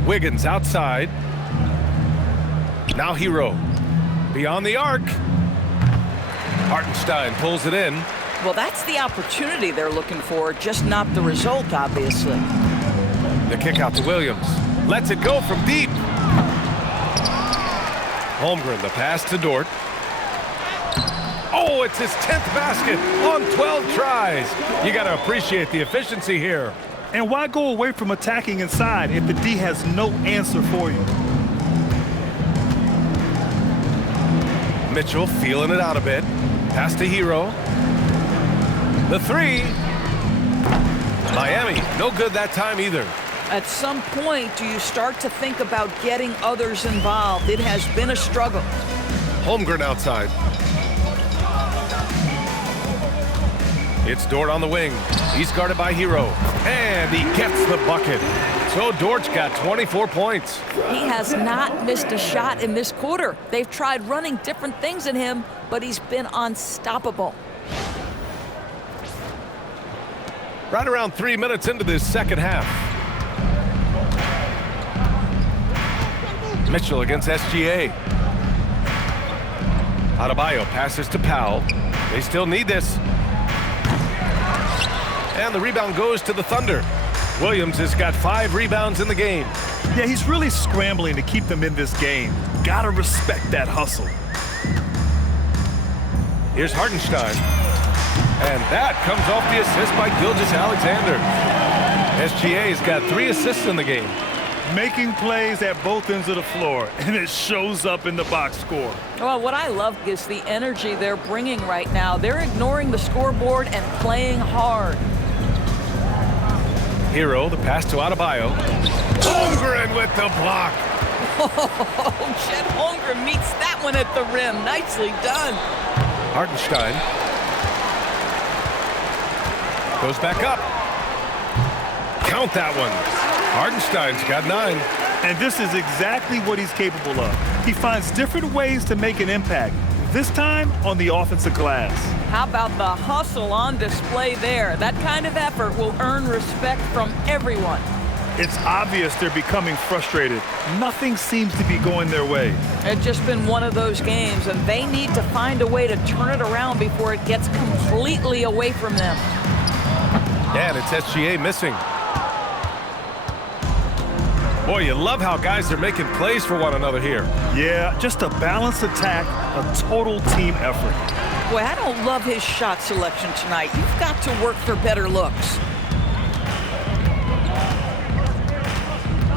Wiggins outside. Now Hero. Beyond the arc. Hartenstein pulls it in. Well, that's the opportunity they're looking for, just not the result, obviously. The kick out to Williams. Lets it go from deep. Holmgren, the pass to Dort. Oh, it's his 10th basket on 12 tries. You got to appreciate the efficiency here. And why go away from attacking inside if the D has no answer for you? Mitchell feeling it out a bit. Pass to Hero. The 3. Miami, no good that time either. At some point, do you start to think about getting others involved? It has been a struggle. Holmgren outside. It's Dort on the wing. He's guarded by Hero. And he gets the bucket. So Dortch got 24 points. He has not missed a shot in this quarter. They've tried running different things at him, but he's been unstoppable. Right around 3 minutes into this second half. Mitchell against SGA. Adebayo passes to Powell. They still need this. And the rebound goes to the Thunder. Williams has got 5 rebounds in the game. Yeah, he's really scrambling to keep them in this game. Gotta respect that hustle. Here's Hartenstein. And that comes off the assist by Gilgeous-Alexander. SGA's got 3 assists in the game. Making plays at both ends of the floor, and it shows up in the box score. Well, what I love is the energy they're bringing right now. They're ignoring the scoreboard and playing hard. Hero, the pass to Adebayo. Holmgren with the block. Oh, Chet Holmgren meets that one at the rim. Nicely done. Hartenstein goes back up. Count that one. Hartenstein's got 9. And this is exactly what he's capable of. He finds different ways to make an impact, this time on the offensive glass. How about the hustle on display there? That kind of effort will earn respect from everyone. It's obvious they're becoming frustrated. Nothing seems to be going their way. It's just been one of those games, and they need to find a way to turn it around before it gets completely away from them. And it's SGA missing. Boy, you love how guys are making plays for one another here. Yeah, just a balanced attack, a total team effort. Boy, I don't love his shot selection tonight. You've got to work for better looks.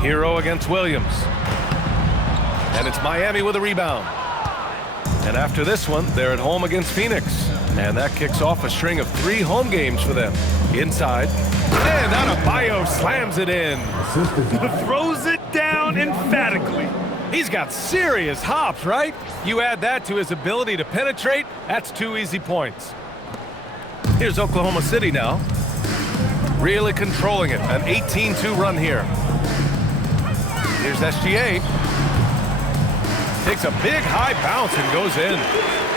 Hero against Williams. And it's Miami with a rebound. And after this one, they're at home against Phoenix. And that kicks off a string of 3 home games for them. Inside. And Adebayo slams it in. Throws it down emphatically. He's got serious hops, right? You add that to his ability to penetrate, that's 2 easy points. Here's Oklahoma City now. Really controlling it. An 18-2 run here. Here's SGA. Takes a big high bounce and goes in.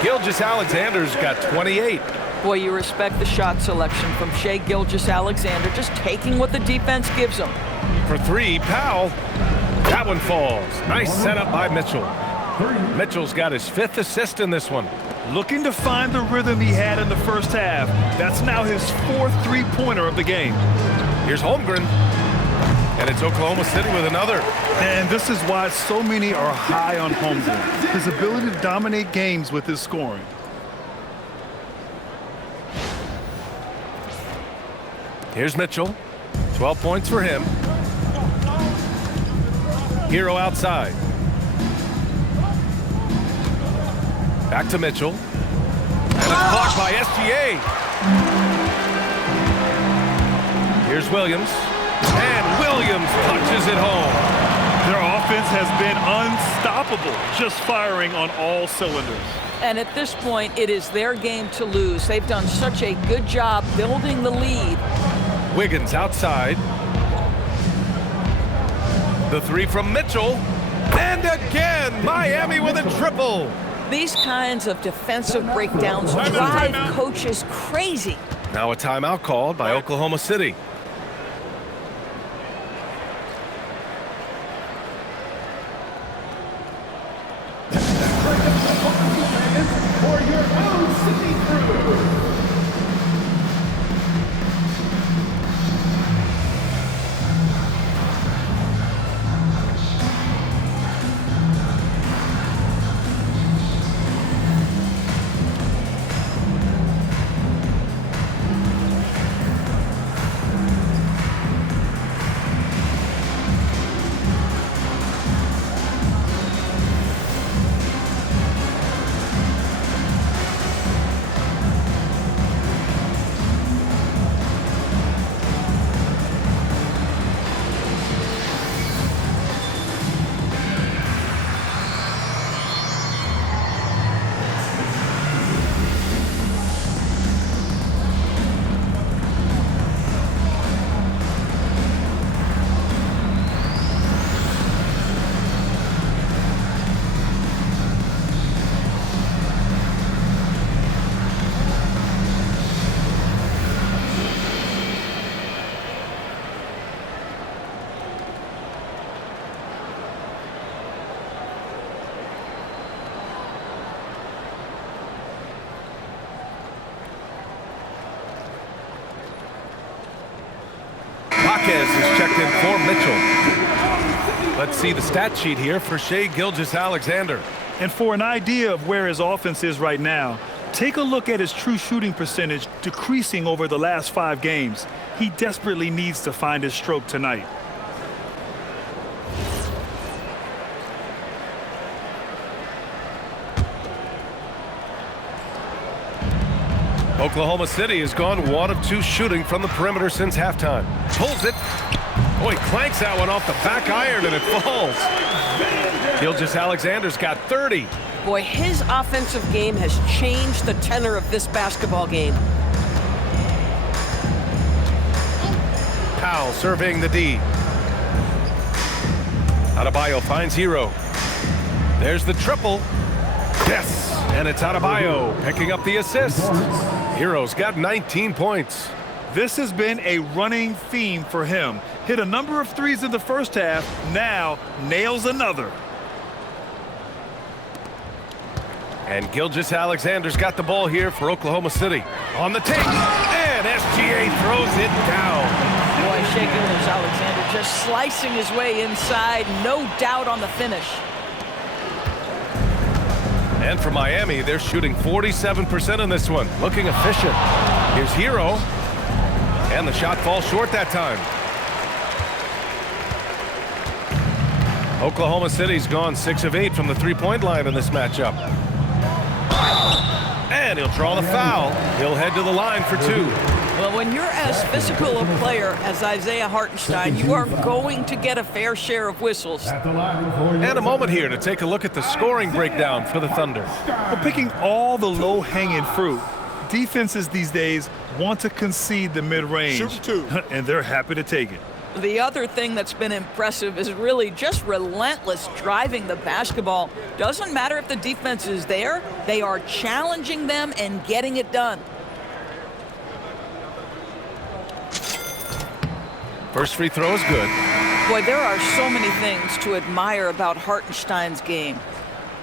Gilgeous-Alexander's got 28. Boy, you respect the shot selection from Shai Gilgeous-Alexander, just taking what the defense gives him. For 3, Powell. That one falls. Nice setup by Mitchell. Mitchell's got his 5th assist in this one. Looking to find the rhythm he had in the first half. That's now his 4th three-pointer of the game. Here's Holmgren. And it's Oklahoma City with another. And this is why so many are high on Holmgren. His ability to dominate games with his scoring. Here's Mitchell. 12 points for him. Hero outside. Back to Mitchell. And it's blocked by SGA. Here's Williams. And Williams punches it home. Their offense has been unstoppable, just firing on all cylinders. And at this point, it is their game to lose. They've done such a good job building the lead. Wiggins outside. The 3 from Mitchell. And again, Miami with a triple. These kinds of defensive breakdowns drive coaches crazy. Now a timeout called by Oklahoma City. Jaquez is checked in for Mitchell. Let's see the stat sheet here for Shai Gilgeous-Alexander. And for an idea of where his offense is right now, take a look at his true shooting percentage decreasing over the last 5 games. He desperately needs to find his stroke tonight. Oklahoma City has gone 1 of 2 shooting from the perimeter since halftime. Pulls it. Oh, he clanks that one off the back iron and it falls. Gilgeous-Alexander's got 30. Boy, his offensive game has changed the tenor of this basketball game. Powell surveying the D. Adebayo finds Hero. There's the triple. Yes, and it's Adebayo picking up the assist. Hero's got 19 points. This has been a running theme for him. Hit a number of threes in the first half, now nails another. And Gilgeous-Alexander's got the ball here for Oklahoma City. On the take, and SGA throws it down. Boy, Shai Gilgeous-Alexander just slicing his way inside, no doubt on the finish. And for Miami, they're shooting 47% in this one, looking efficient. Here's Hero, and the shot falls short that time. Oklahoma City's gone 6 of 8 from the three-point line in this matchup. And he'll draw the foul. He'll head to the line for 2. Well, when you're as physical a player as Isaiah Hartenstein, you are going to get a fair share of whistles. And a moment here to take a look at the scoring breakdown for the Thunder. We're picking all the low-hanging fruit. Defenses these days want to concede the mid-range, Shoot 2. and they're happy to take it. The other thing that's been impressive is really just relentless driving the basketball. Doesn't matter if the defense is there, they are challenging them and getting it done. First free throw is good. Boy, there are so many things to admire about Hartenstein's game.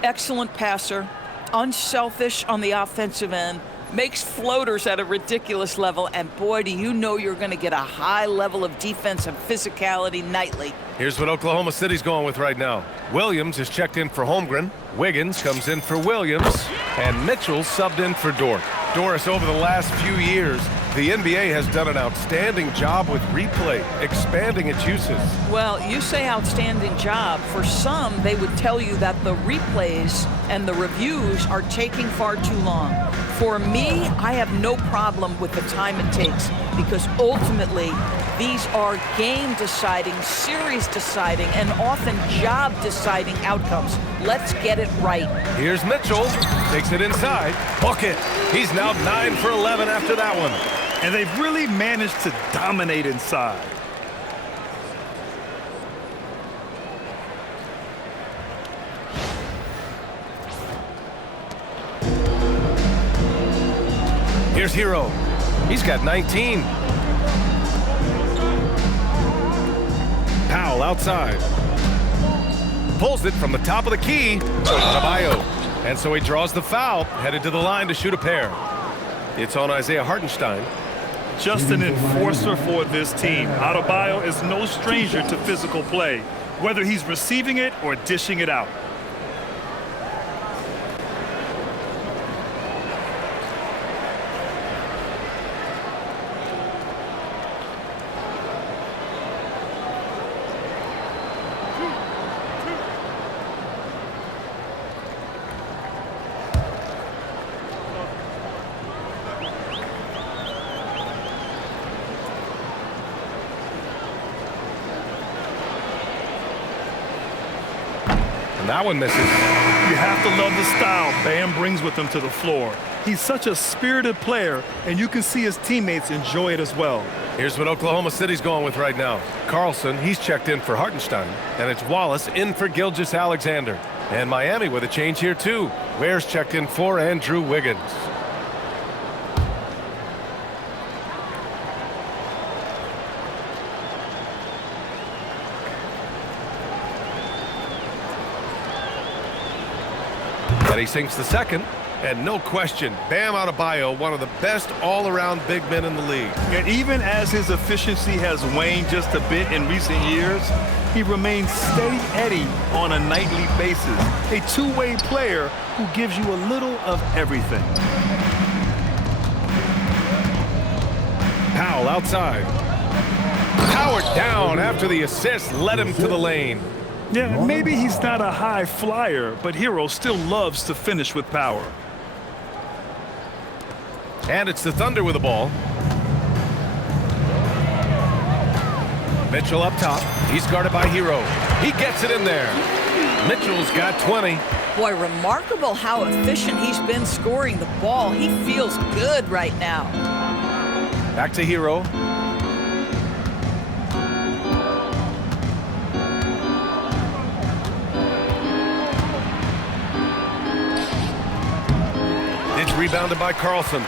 Excellent passer, unselfish on the offensive end, makes floaters at a ridiculous level, and boy, do you know you're going to get a high level of defense and physicality nightly. Here's what Oklahoma City's going with right now. Williams is checked in for Holmgren. Wiggins comes in for Williams. And Mitchell subbed in for Dort. Doris, over the last few years, the NBA has done an outstanding job with replay, expanding its uses. Well, you say outstanding job. For some, they would tell you that the replays and the reviews are taking far too long. For me, I have no problem with the time it takes because ultimately, these are game-deciding, series-deciding, and often job-deciding outcomes. Let's get it right. Here's Mitchell. Takes it inside. Bucket. He's now 9 for 11 after that one. And they've really managed to dominate inside. Here's Hero. He's got 19. Powell outside. Pulls it from the top of the key. Adebayo. And so he draws the foul, headed to the line to shoot a pair. It's on Isaiah Hartenstein. Just an enforcer for this team. Adebayo is no stranger to physical play, whether he's receiving it or dishing it out. And that one misses. You have to love the style Bam brings with him to the floor. He's such a spirited player, and you can see his teammates enjoy it as well. Here's what Oklahoma City's going with right now. Carlson, he's checked in for Hartenstein. And it's Wallace in for Gilgeous-Alexander. And Miami with a change here, too. Ware's checked in for Andrew Wiggins. And he sinks the second. And no question, Bam Adebayo, one of the best all-around big men in the league. And even as his efficiency has waned just a bit in recent years, he remains steady Eddie on a nightly basis. A two-way player who gives you a little of everything. Powell outside. Powered down after the assist led him to the lane. Yeah, maybe he's not a high flyer, but Hero still loves to finish with power. And it's the Thunder with the ball. Mitchell up top. He's guarded by Hero. He gets it in there. Mitchell's got 20. Boy, remarkable how efficient he's been scoring the ball. He feels good right now. Back to Hero. It's rebounded by Carlson.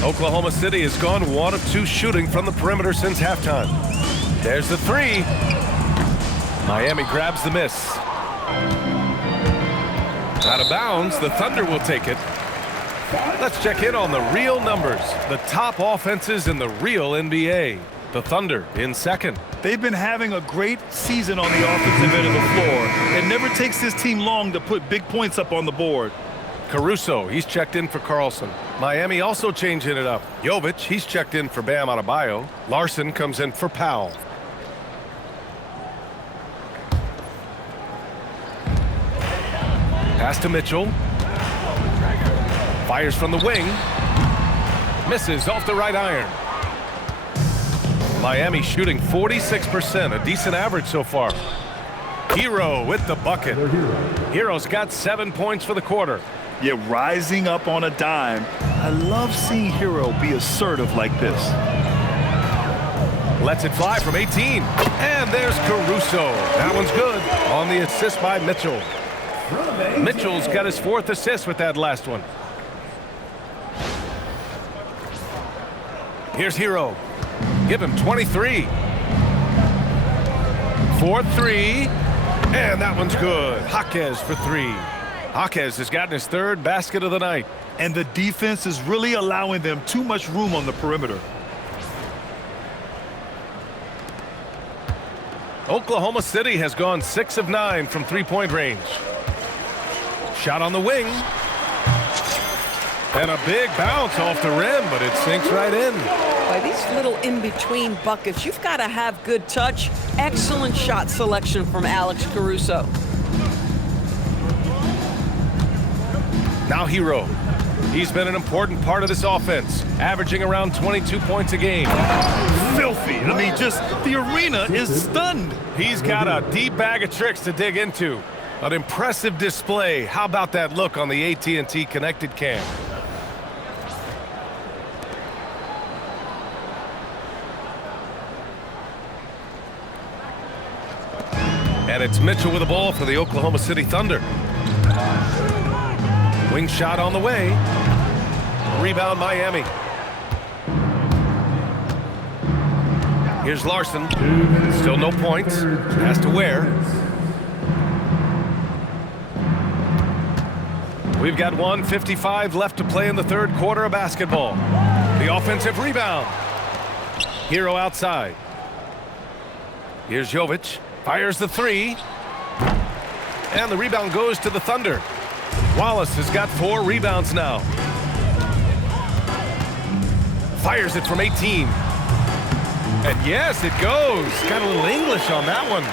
Oklahoma City has gone 1 of 2 shooting from the perimeter since halftime. There's the three. Miami grabs the miss. Out of bounds, the Thunder will take it. Let's check in on the real numbers. The top offenses in the real NBA. The Thunder in second. They've been having a great season on the offensive end of the floor. It never takes this team long to put big points up on the board. Caruso, he's checked in for Carlson. Miami also changing it up. Jovic, he's checked in for Bam Adebayo. Larson comes in for Powell. Pass to Mitchell. Fires from the wing. Misses off the right iron. Miami shooting 46%, a decent average so far. Hero with the bucket. Hero's got 7 points for the quarter. Yeah, rising up on a dime. I love seeing Hero be assertive like this. Lets it fly from 18. And there's Caruso. That one's good. On the assist by Mitchell. Mitchell's got his 4th assist with that last one. Here's Hero. Give him 23. 4-3. And that one's good. Jaquez for 3. Jaquez has gotten his 3rd basket of the night. And the defense is really allowing them too much room on the perimeter. Oklahoma City has gone 6 of 9 from three-point range. Shot on the wing. And a big bounce off the rim, but it sinks right in. Boy, these little in-between buckets, you've got to have good touch. Excellent shot selection from Alex Caruso. Now Hero. He's been an important part of this offense, averaging around 22 points a game. Filthy. I mean, just the arena is stunned. He's got a deep bag of tricks to dig into. An impressive display. How about that look on the AT&T connected cam? And it's Mitchell with the ball for the Oklahoma City Thunder. Wing shot on the way. Rebound Miami. Here's Larson. Still no points. Pass to Ware. We've got 1:55 left to play in the 3rd quarter of basketball. The offensive rebound. Hero outside. Here's Jovic. Fires the 3. And the rebound goes to the Thunder. Wallace has got 4 rebounds now. Fires it from 18. And yes, it goes. Got a little English on that one.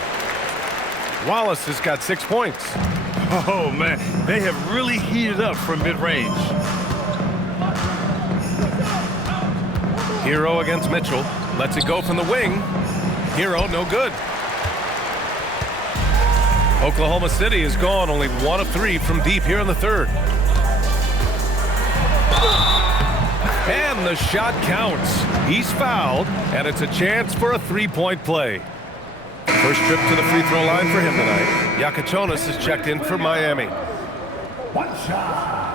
Wallace has got 6 points. Oh, man. They have really heated up from mid-range. Hero against Mitchell. Lets it go from the wing. Hero, no good. Oklahoma City has gone only 1 of 3 from deep here in the 3rd. And the shot counts. He's fouled, and it's a chance for a 3-point play. First trip to the free throw line for him tonight. Yakachonis is checked in for Miami. One shot.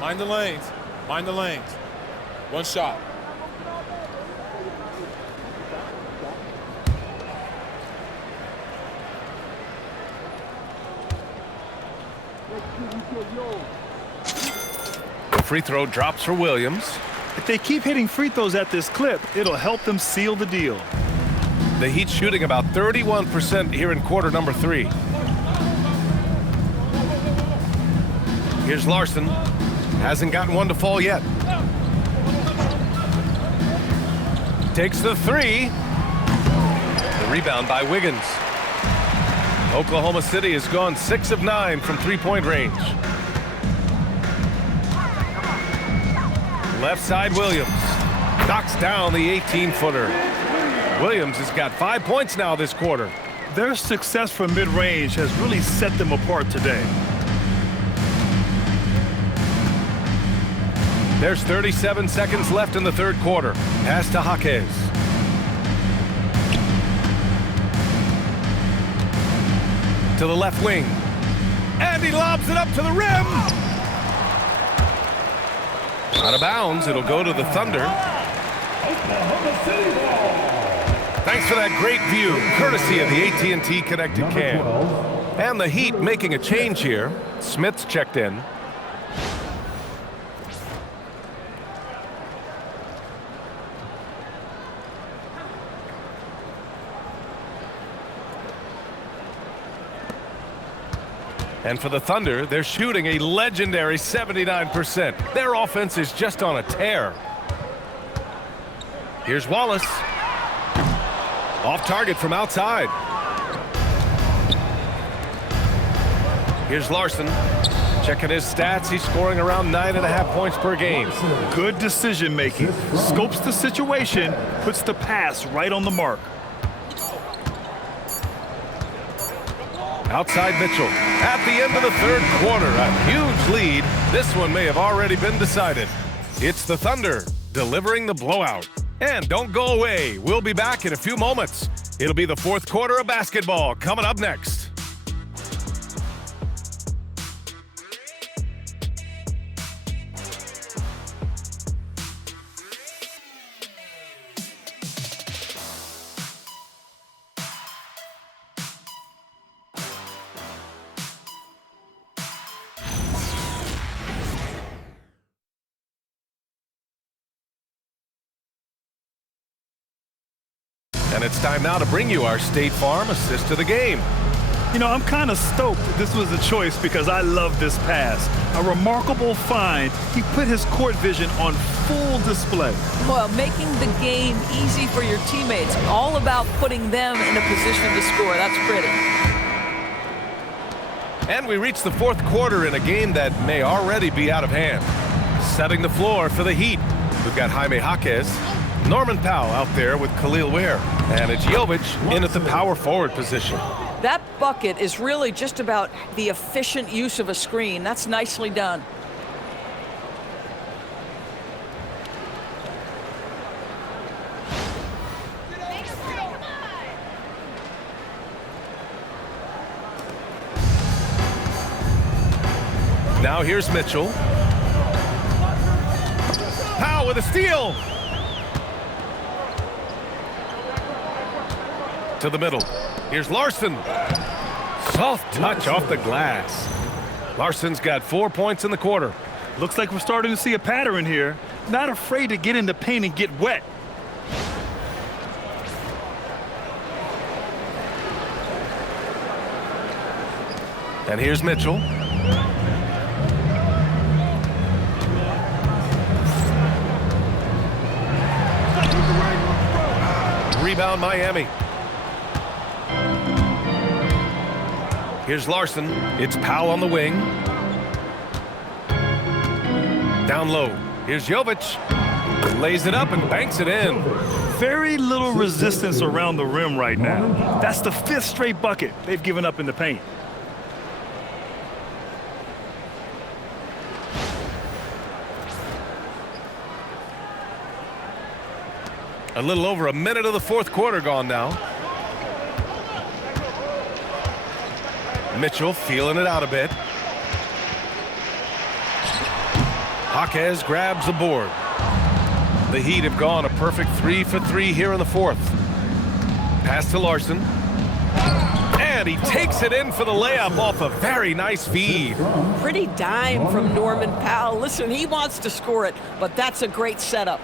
Mind the lanes. Mind the lanes. One shot. The free throw drops for Williams. If they keep hitting free throws at this clip, it'll help them seal the deal. The Heat shooting about 31% here in quarter number 3. Here's Larson. Hasn't gotten one to fall yet. Takes the 3. The rebound by Wiggins. Oklahoma City has gone 6 of 9 from three-point range. Left side, Williams knocks down the 18-footer. Williams has got 5 points now this quarter. Their success from mid-range has really set them apart today. There's 37 seconds left in the third quarter. Pass to Jaquez. To the left wing. And he lobs it up to the rim. Out of bounds, it'll go to the Thunder. Thanks for that great view, courtesy of the AT&T Connected Cam. And the Heat making a change here. Smith's checked in. And for the Thunder, they're shooting a legendary 79%. Their offense is just on a tear. Here's Wallace. Off target from outside. Here's Larson. Checking his stats, he's scoring around 9.5 points per game. Good decision making. Scopes the situation, puts the pass right on the mark. Outside Mitchell. At the end of the third quarter, a huge lead. This one may have already been decided. It's the Thunder delivering the blowout. And don't go away. We'll be back in a few moments. It'll be the fourth quarter of basketball coming up next. And it's time now to bring you our State Farm assist to the game. You know, I'm kind of stoked this was a choice because I love this pass. A remarkable find. He put his court vision on full display. Well, making the game easy for your teammates. All about putting them in a position to score. That's pretty. And we reach the fourth quarter in a game that may already be out of hand. Setting the floor for the Heat. We've got Jaime Jaquez, Norman Powell out there with Khalil Ware, and it's Jovic in at the power forward position. That bucket is really just about the efficient use of a screen. That's nicely done. Now here's Mitchell. Powell with a steal. To the middle. Here's Larson. Soft touch off the glass. Larson's got 4 points in the quarter. Looks like we're starting to see a pattern here. Not afraid to get in the paint and get wet. And here's Mitchell. Rebound Miami. Here's Larson. It's Powell on the wing. Down low. Here's Jovic. Lays it up and banks it in. Very little resistance around the rim right now. That's the 5th straight bucket they've given up in the paint. A little over a minute of the fourth quarter gone now. Mitchell feeling it out a bit. Jaquez grabs the board. The Heat have gone a perfect 3 for 3 here in the fourth. Pass to Larson. And And he takes it in for the layup off a very nice feed. Pretty dime from Norman Powell. Listen, he wants to score it, but that's a great setup.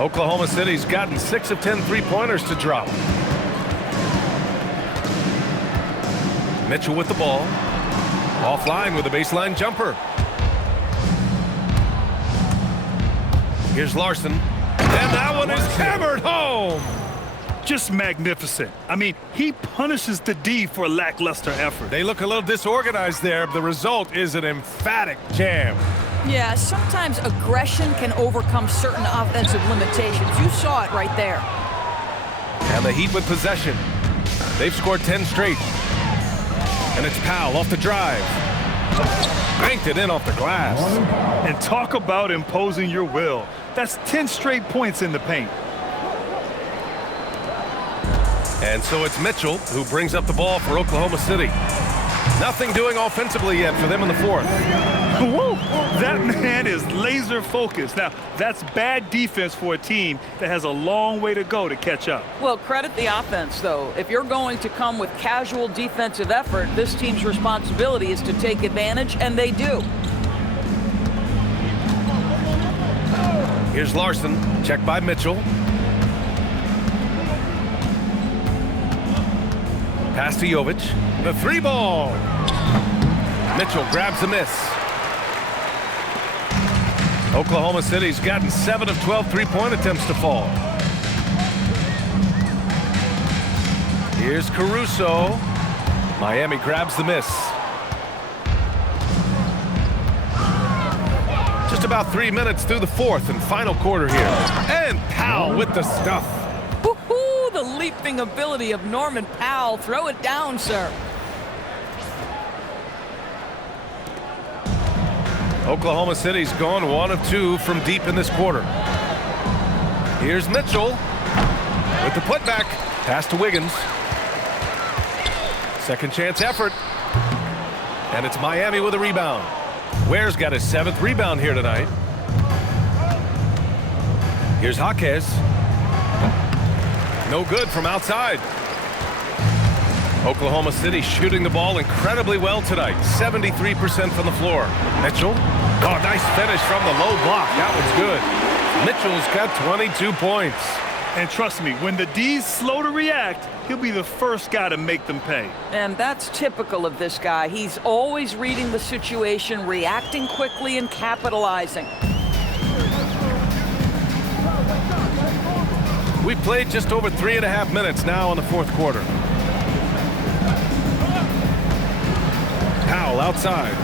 Oklahoma City's gotten 6 of 10 three-pointers to drop. Mitchell with the ball. Offline with a baseline jumper. Here's Larson. And that one is hammered home. Just magnificent. I mean, he punishes the D for lackluster effort. They look a little disorganized there. The result is an emphatic jam. Yeah, sometimes aggression can overcome certain offensive limitations. You saw it right there. And the Heat with possession. They've scored 10 straight. And it's Powell off the drive. Banked it in off the glass. And talk about imposing your will. That's 10 straight points in the paint. And so it's Mitchell who brings up the ball for Oklahoma City. Nothing doing offensively yet for them in the fourth. Whoa, that man is laser focused. Now, that's bad defense for a team that has a long way to go to catch up. Well, credit the offense, though. If you're going to come with casual defensive effort, this team's responsibility is to take advantage, and they do. Here's Larson, checked by Mitchell. Pass to Jovic. The three ball. Mitchell grabs the miss. Oklahoma City's gotten 7 of 12 three-point attempts to fall. Here's Caruso. Miami grabs the miss. Just about 3 minutes through the fourth and final quarter here. And Powell with the stuff. Woohoo! The leaping ability of Norman Powell. Throw it down, sir. Oklahoma City's gone 1 of 2 from deep in this quarter. Here's Mitchell with the putback. Pass to Wiggins. Second chance effort. And it's Miami with a rebound. Ware's got his 7th rebound here tonight. Here's Jaquez. No good from outside. Oklahoma City shooting the ball incredibly well tonight. 73% from the floor. Mitchell. Oh, nice finish from the low block. That was good. Mitchell's got 22 points. And trust me, when the D's slow to react, he'll be the first guy to make them pay. And that's typical of this guy. He's always reading the situation, reacting quickly, and capitalizing. We've played just over 3.5 minutes now in the fourth quarter. Powell outside.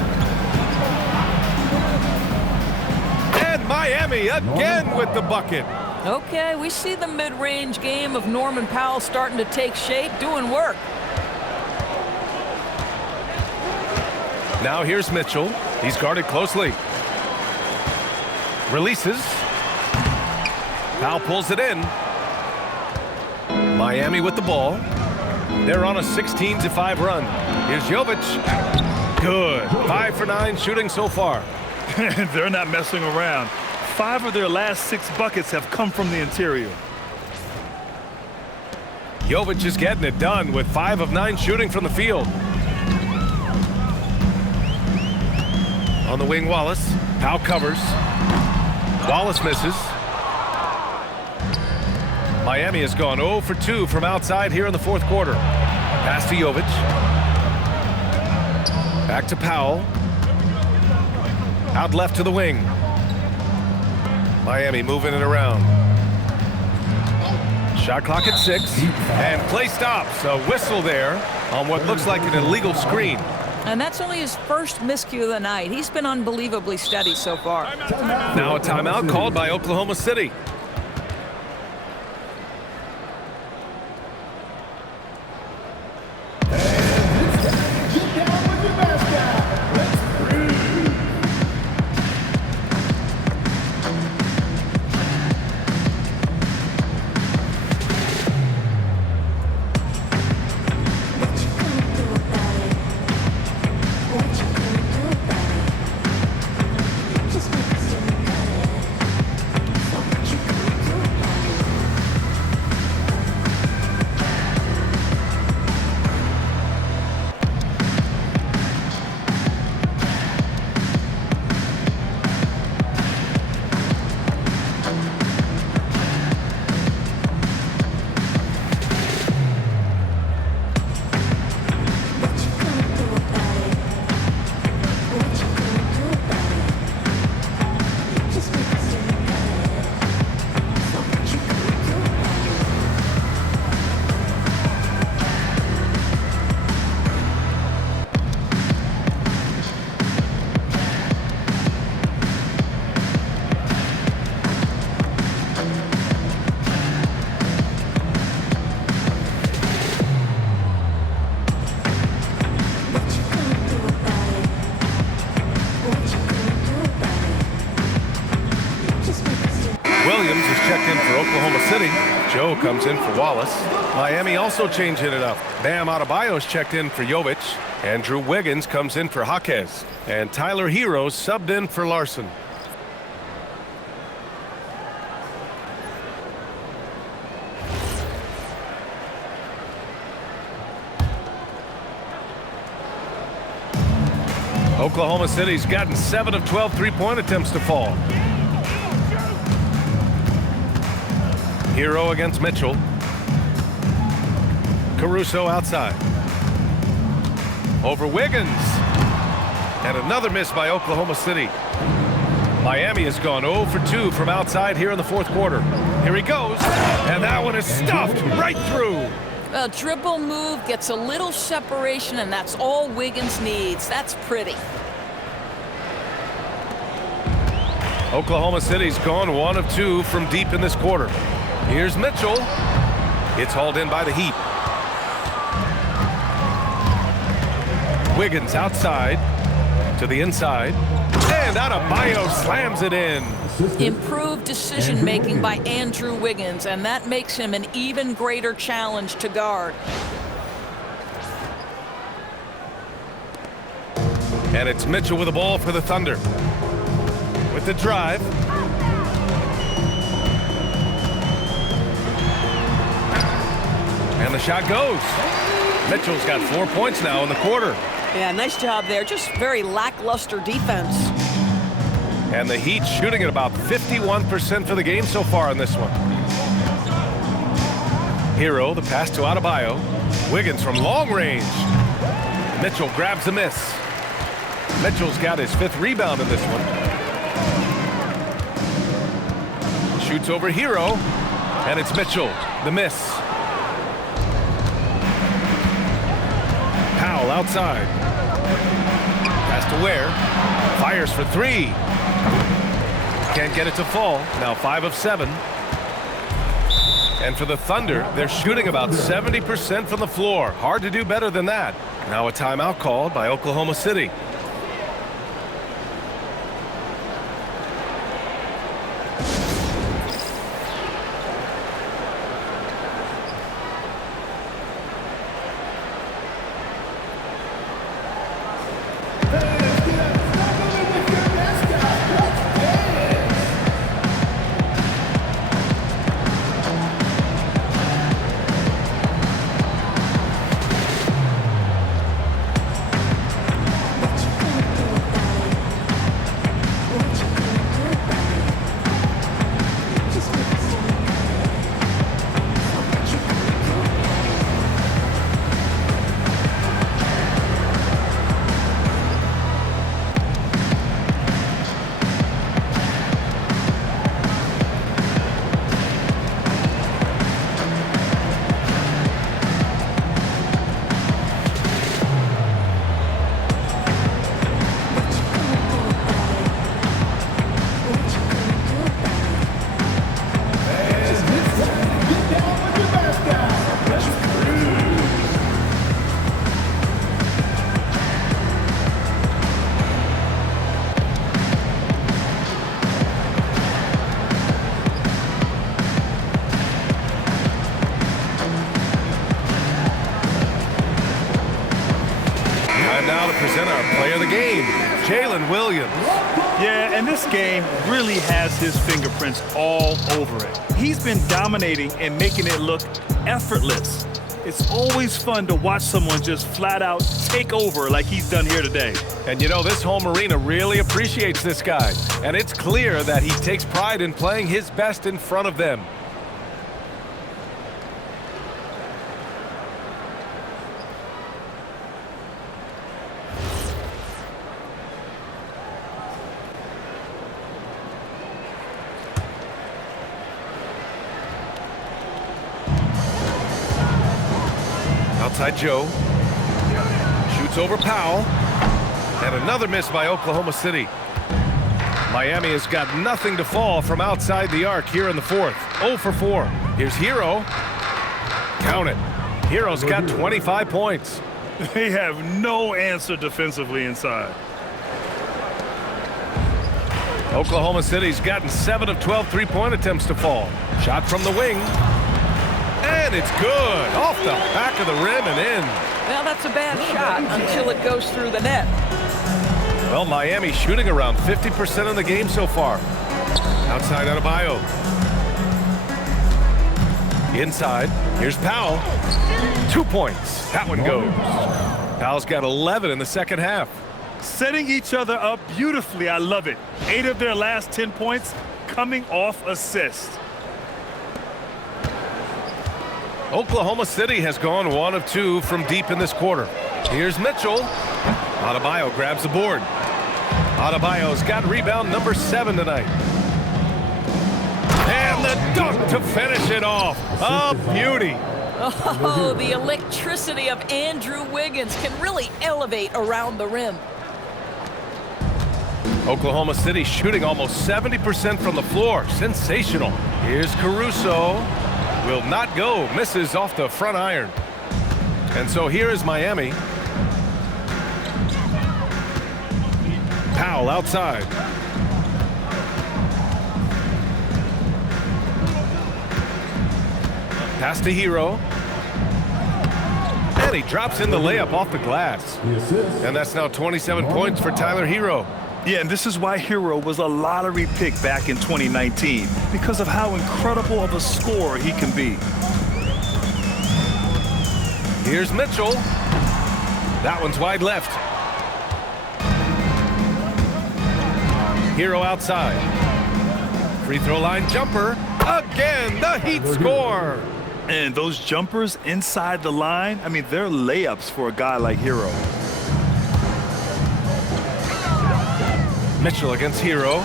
And Miami again with the bucket. Okay, we see the mid-range game of Norman Powell starting to take shape, doing work. Now here's Mitchell. He's guarded closely. Releases. Powell pulls it in. Miami with the ball. They're on a 16-5 run. Here's Jovic. Good. 5 for 9 shooting so far. They're not messing around. 5 of their last 6 buckets have come from the interior. Jovic is getting it done with 5 of 9 shooting from the field. On the wing, Wallace. Powell covers. Wallace misses. Miami has gone 0 for 2 from outside here in the fourth quarter. Pass to Jovic. Back to Powell. Out left to the wing. Miami moving it around. Shot clock at 6. And play stops. A whistle there on what looks like an illegal screen. And that's only his first miscue of the night. He's been unbelievably steady so far. Now a timeout called by Oklahoma City. Hero comes in for Wallace. Miami also changing it up. Bam Adebayo's checked in for Jovic. Andrew Wiggins comes in for Jaquez. And Tyler Hero subbed in for Larson. Oklahoma City's gotten 7 of 12 three-point attempts to fall. Hero against Mitchell. Caruso outside. Over Wiggins. And another miss by Oklahoma City. Miami has gone 0 for 2 from outside here in the fourth quarter. Here he goes. And that one is stuffed right through. A dribble move gets a little separation, and that's all Wiggins needs. That's pretty. Oklahoma City's gone 1 of 2 from deep in this quarter. Here's Mitchell. It's hauled in by the Heat. Wiggins outside to the inside. And Adebayo slams it in. Improved decision-making by Andrew Wiggins, and that makes him an even greater challenge to guard. And it's Mitchell with the ball for the Thunder. With the drive. And the shot goes. Mitchell's got 4 points now in the quarter. Yeah, nice job there. Just very lackluster defense. And the Heat shooting at about 51% for the game so far in this one. Hero, the pass to Adebayo. Wiggins from long range. Mitchell grabs the miss. Mitchell's got his 5th rebound in this one. Shoots over Hero. And it's Mitchell, the miss. Powell outside. Pass to Ware. Fires for 3. Can't get it to fall. Now 5 of 7. And for the Thunder, they're shooting about 70% from the floor. Hard to do better than that. Now a timeout called by Oklahoma City. Present our player of the game, Jalen Williams. Yeah, and this game really has his fingerprints all over it. He's been dominating and making it look effortless. It's always fun to watch someone just flat out take over like he's done here today. And you know, this home arena really appreciates this guy. And it's clear that he takes pride in playing his best in front of them. Outside Joe. Shoots over Powell. And another miss by Oklahoma City. Miami has got nothing to fall from outside the arc here in the fourth. 0 for 4. Here's Hero. Count it. Hero's got 25 points. They have no answer defensively inside. Oklahoma City's gotten 7 of 12 three-point attempts to fall. Shot from the wing. And it's good. Off the back of the rim and in. Now that's a bad shot until it goes through the net. Well, Miami shooting around 50% of the game so far. Outside Adebayo. Inside. Here's Powell. 2 points. That one goes. Powell's got 11 in the second half. Setting each other up beautifully. I love it. 8 of their last 10 points coming off assists. Oklahoma City has gone 1 of 2 from deep in this quarter. Here's Mitchell. Adebayo grabs the board. Adebayo's got rebound number 7 tonight. And the dunk to finish it off. A beauty. Oh, the electricity of Andrew Wiggins can really elevate around the rim. Oklahoma City shooting almost 70% from the floor. Sensational. Here's Caruso. Will not go. Misses off the front iron. And so here is Miami. Powell outside. Pass to Hero. And he drops in the layup off the glass. And that's now 27 points for Tyler Hero. Yeah, and this is why Hero was a lottery pick back in 2019, because of how incredible of a scorer he can be. Here's Mitchell. That one's wide left. Hero outside. Free throw line jumper. Again, the Heat score. And those jumpers inside the line, I mean, they're layups for a guy like Hero. Mitchell against Hero.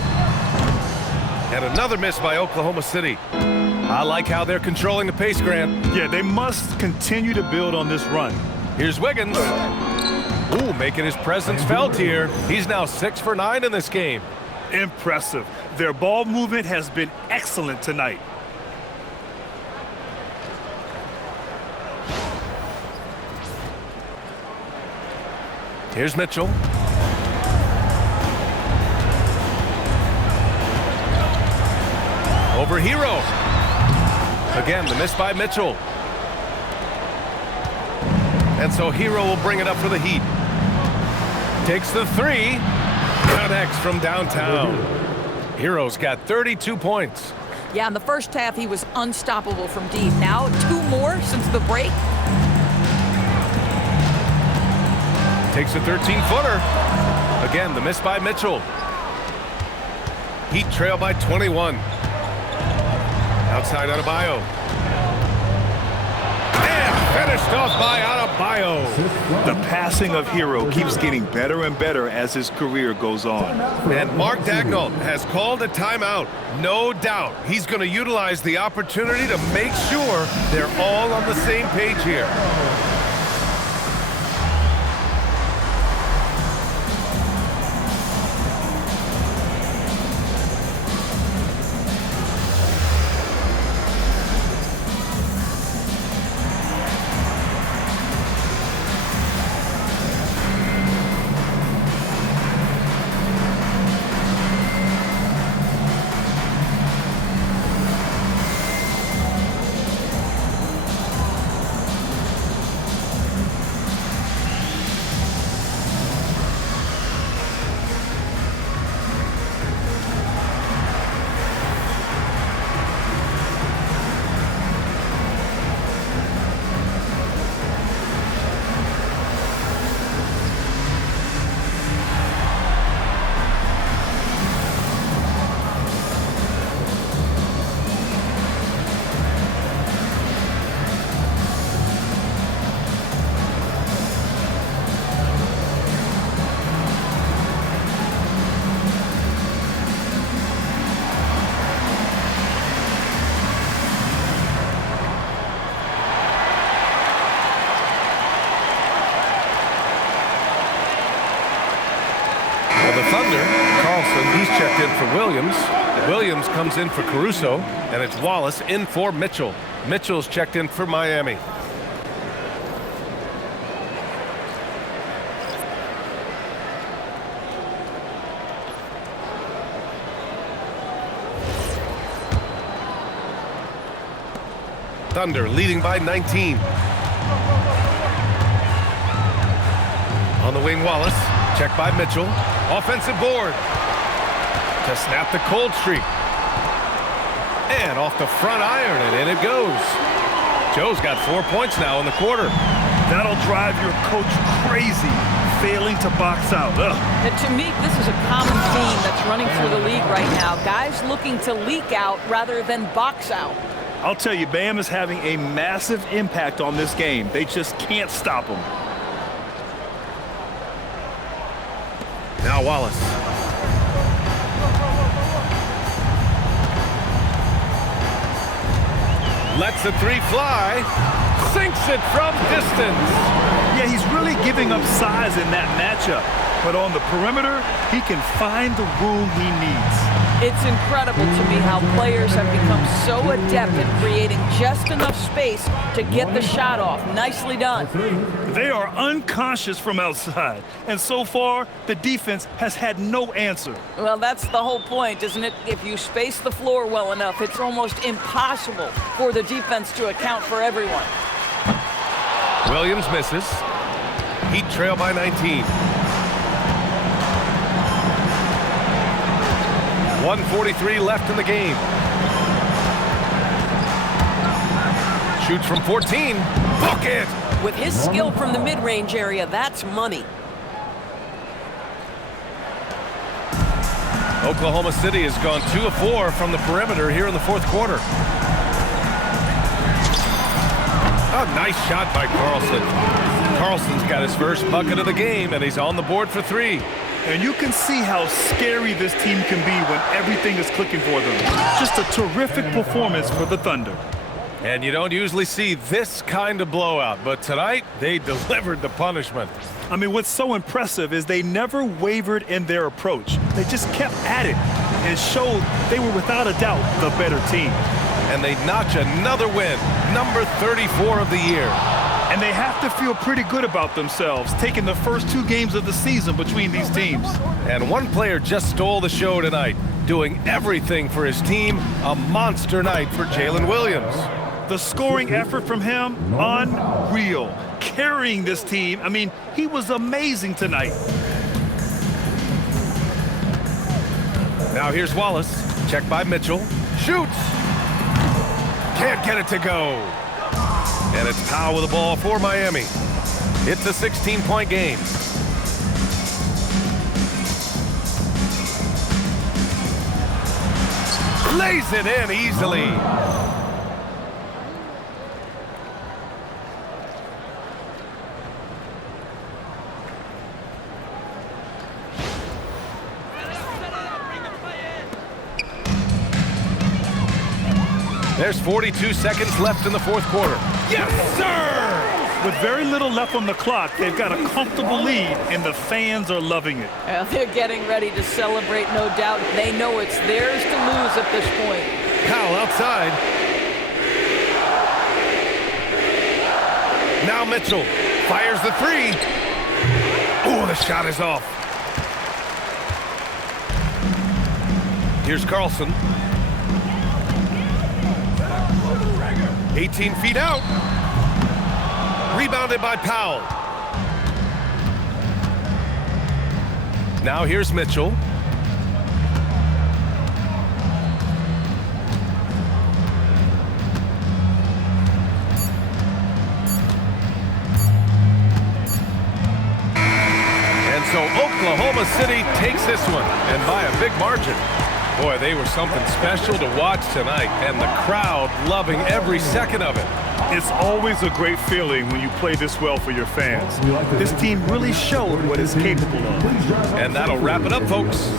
And another miss by Oklahoma City. I like how they're controlling the pace, Grant. Yeah, they must continue to build on this run. Here's Wiggins. Ooh, making his presence felt here. He's now 6 for 9 in this game. Impressive. Their ball movement has been excellent tonight. Here's Mitchell. Over Hero. Again, the miss by Mitchell. And so Hero will bring it up for the Heat. Takes the 3. Connects from downtown. Hero's got 32 points. Yeah, in the first half, he was unstoppable from deep. Now, 2 more since the break. Takes a 13-footer. Again, the miss by Mitchell. Heat trail by 21. Outside Adebayo. And finished off by Adebayo. The passing of Hero keeps getting better and better as his career goes on. And Mark Dagnall has called a timeout. No doubt he's going to utilize the opportunity to make sure they're all on the same page here. The Thunder, Carlson, he's checked in for Williams. Williams comes in for Caruso, and it's Wallace in for Mitchell. Mitchell's checked in for Miami. Thunder leading by 19. On the wing, Wallace. Check by Mitchell. Offensive board to snap the cold streak. And off the front iron, and in it goes. Joe's got 4 points now in the quarter. That'll drive your coach crazy, failing to box out. Ugh. And to me, this is a common theme that's running through the league right now. Guys looking to leak out rather than box out. I'll tell you, Bam is having a massive impact on this game. They just can't stop him. Now Wallace. Lets the three fly. Sinks it from distance. Yeah, he's really giving up size in that matchup. But on the perimeter, he can find the room he needs. It's incredible to me how players have become so adept at creating just enough space to get the shot off. Nicely done. They are unconscious from outside. And so far, the defense has had no answer. Well, that's the whole point, isn't it? If you space the floor well enough, it's almost impossible for the defense to account for everyone. Williams misses. Heat trail by 19. 1:43 left in the game. Shoots from 14. Bucket! With his skill from the mid-range area, that's money. Oklahoma City has gone 2 of 4 from the perimeter here in the fourth quarter. A nice shot by Carlson. Carlson's got his first bucket of the game, and he's on the board for 3. And you can see how scary this team can be when everything is clicking for them. Just a terrific performance for the Thunder. And you don't usually see this kind of blowout, but tonight they delivered the punishment. I mean, what's so impressive is they never wavered in their approach. They just kept at it and showed they were without a doubt the better team. And they notch another win, number 34 of the year. And they have to feel pretty good about themselves, taking the first 2 games of the season between these teams. And one player just stole the show tonight, doing everything for his team. A monster night for Jalen Williams. The scoring effort from him, unreal. Carrying this team, I mean, he was amazing tonight. Now here's Wallace. Check by Mitchell. Shoots! Can't get it to go. And it's Powell with the ball for Miami. It's a 16-point game. Lays it in easily. There's 42 seconds left in the fourth quarter. Yes, sir! With very little left on the clock, they've got a comfortable lead, and the fans are loving it. Well, they're getting ready to celebrate, no doubt. They know it's theirs to lose at this point. Powell outside. Now Mitchell fires the 3. Oh, the shot is off. Here's Carlson. 18 feet out. Rebounded by Powell. Now here's Mitchell. And so Oklahoma City takes this one, and by a big margin. Boy, they were something special to watch tonight, and the crowd loving every second of it. It's always a great feeling when you play this well for your fans. This team really showed what it's capable of. And that'll wrap it up, folks.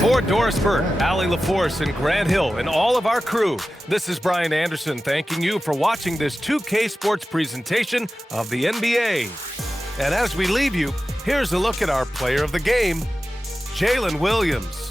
For Doris Burke, Allie LaForce, and Grant Hill, and all of our crew, this is Brian Anderson thanking you for watching this 2K Sports presentation of the NBA. And as we leave you, here's a look at our player of the game, Jalen Williams.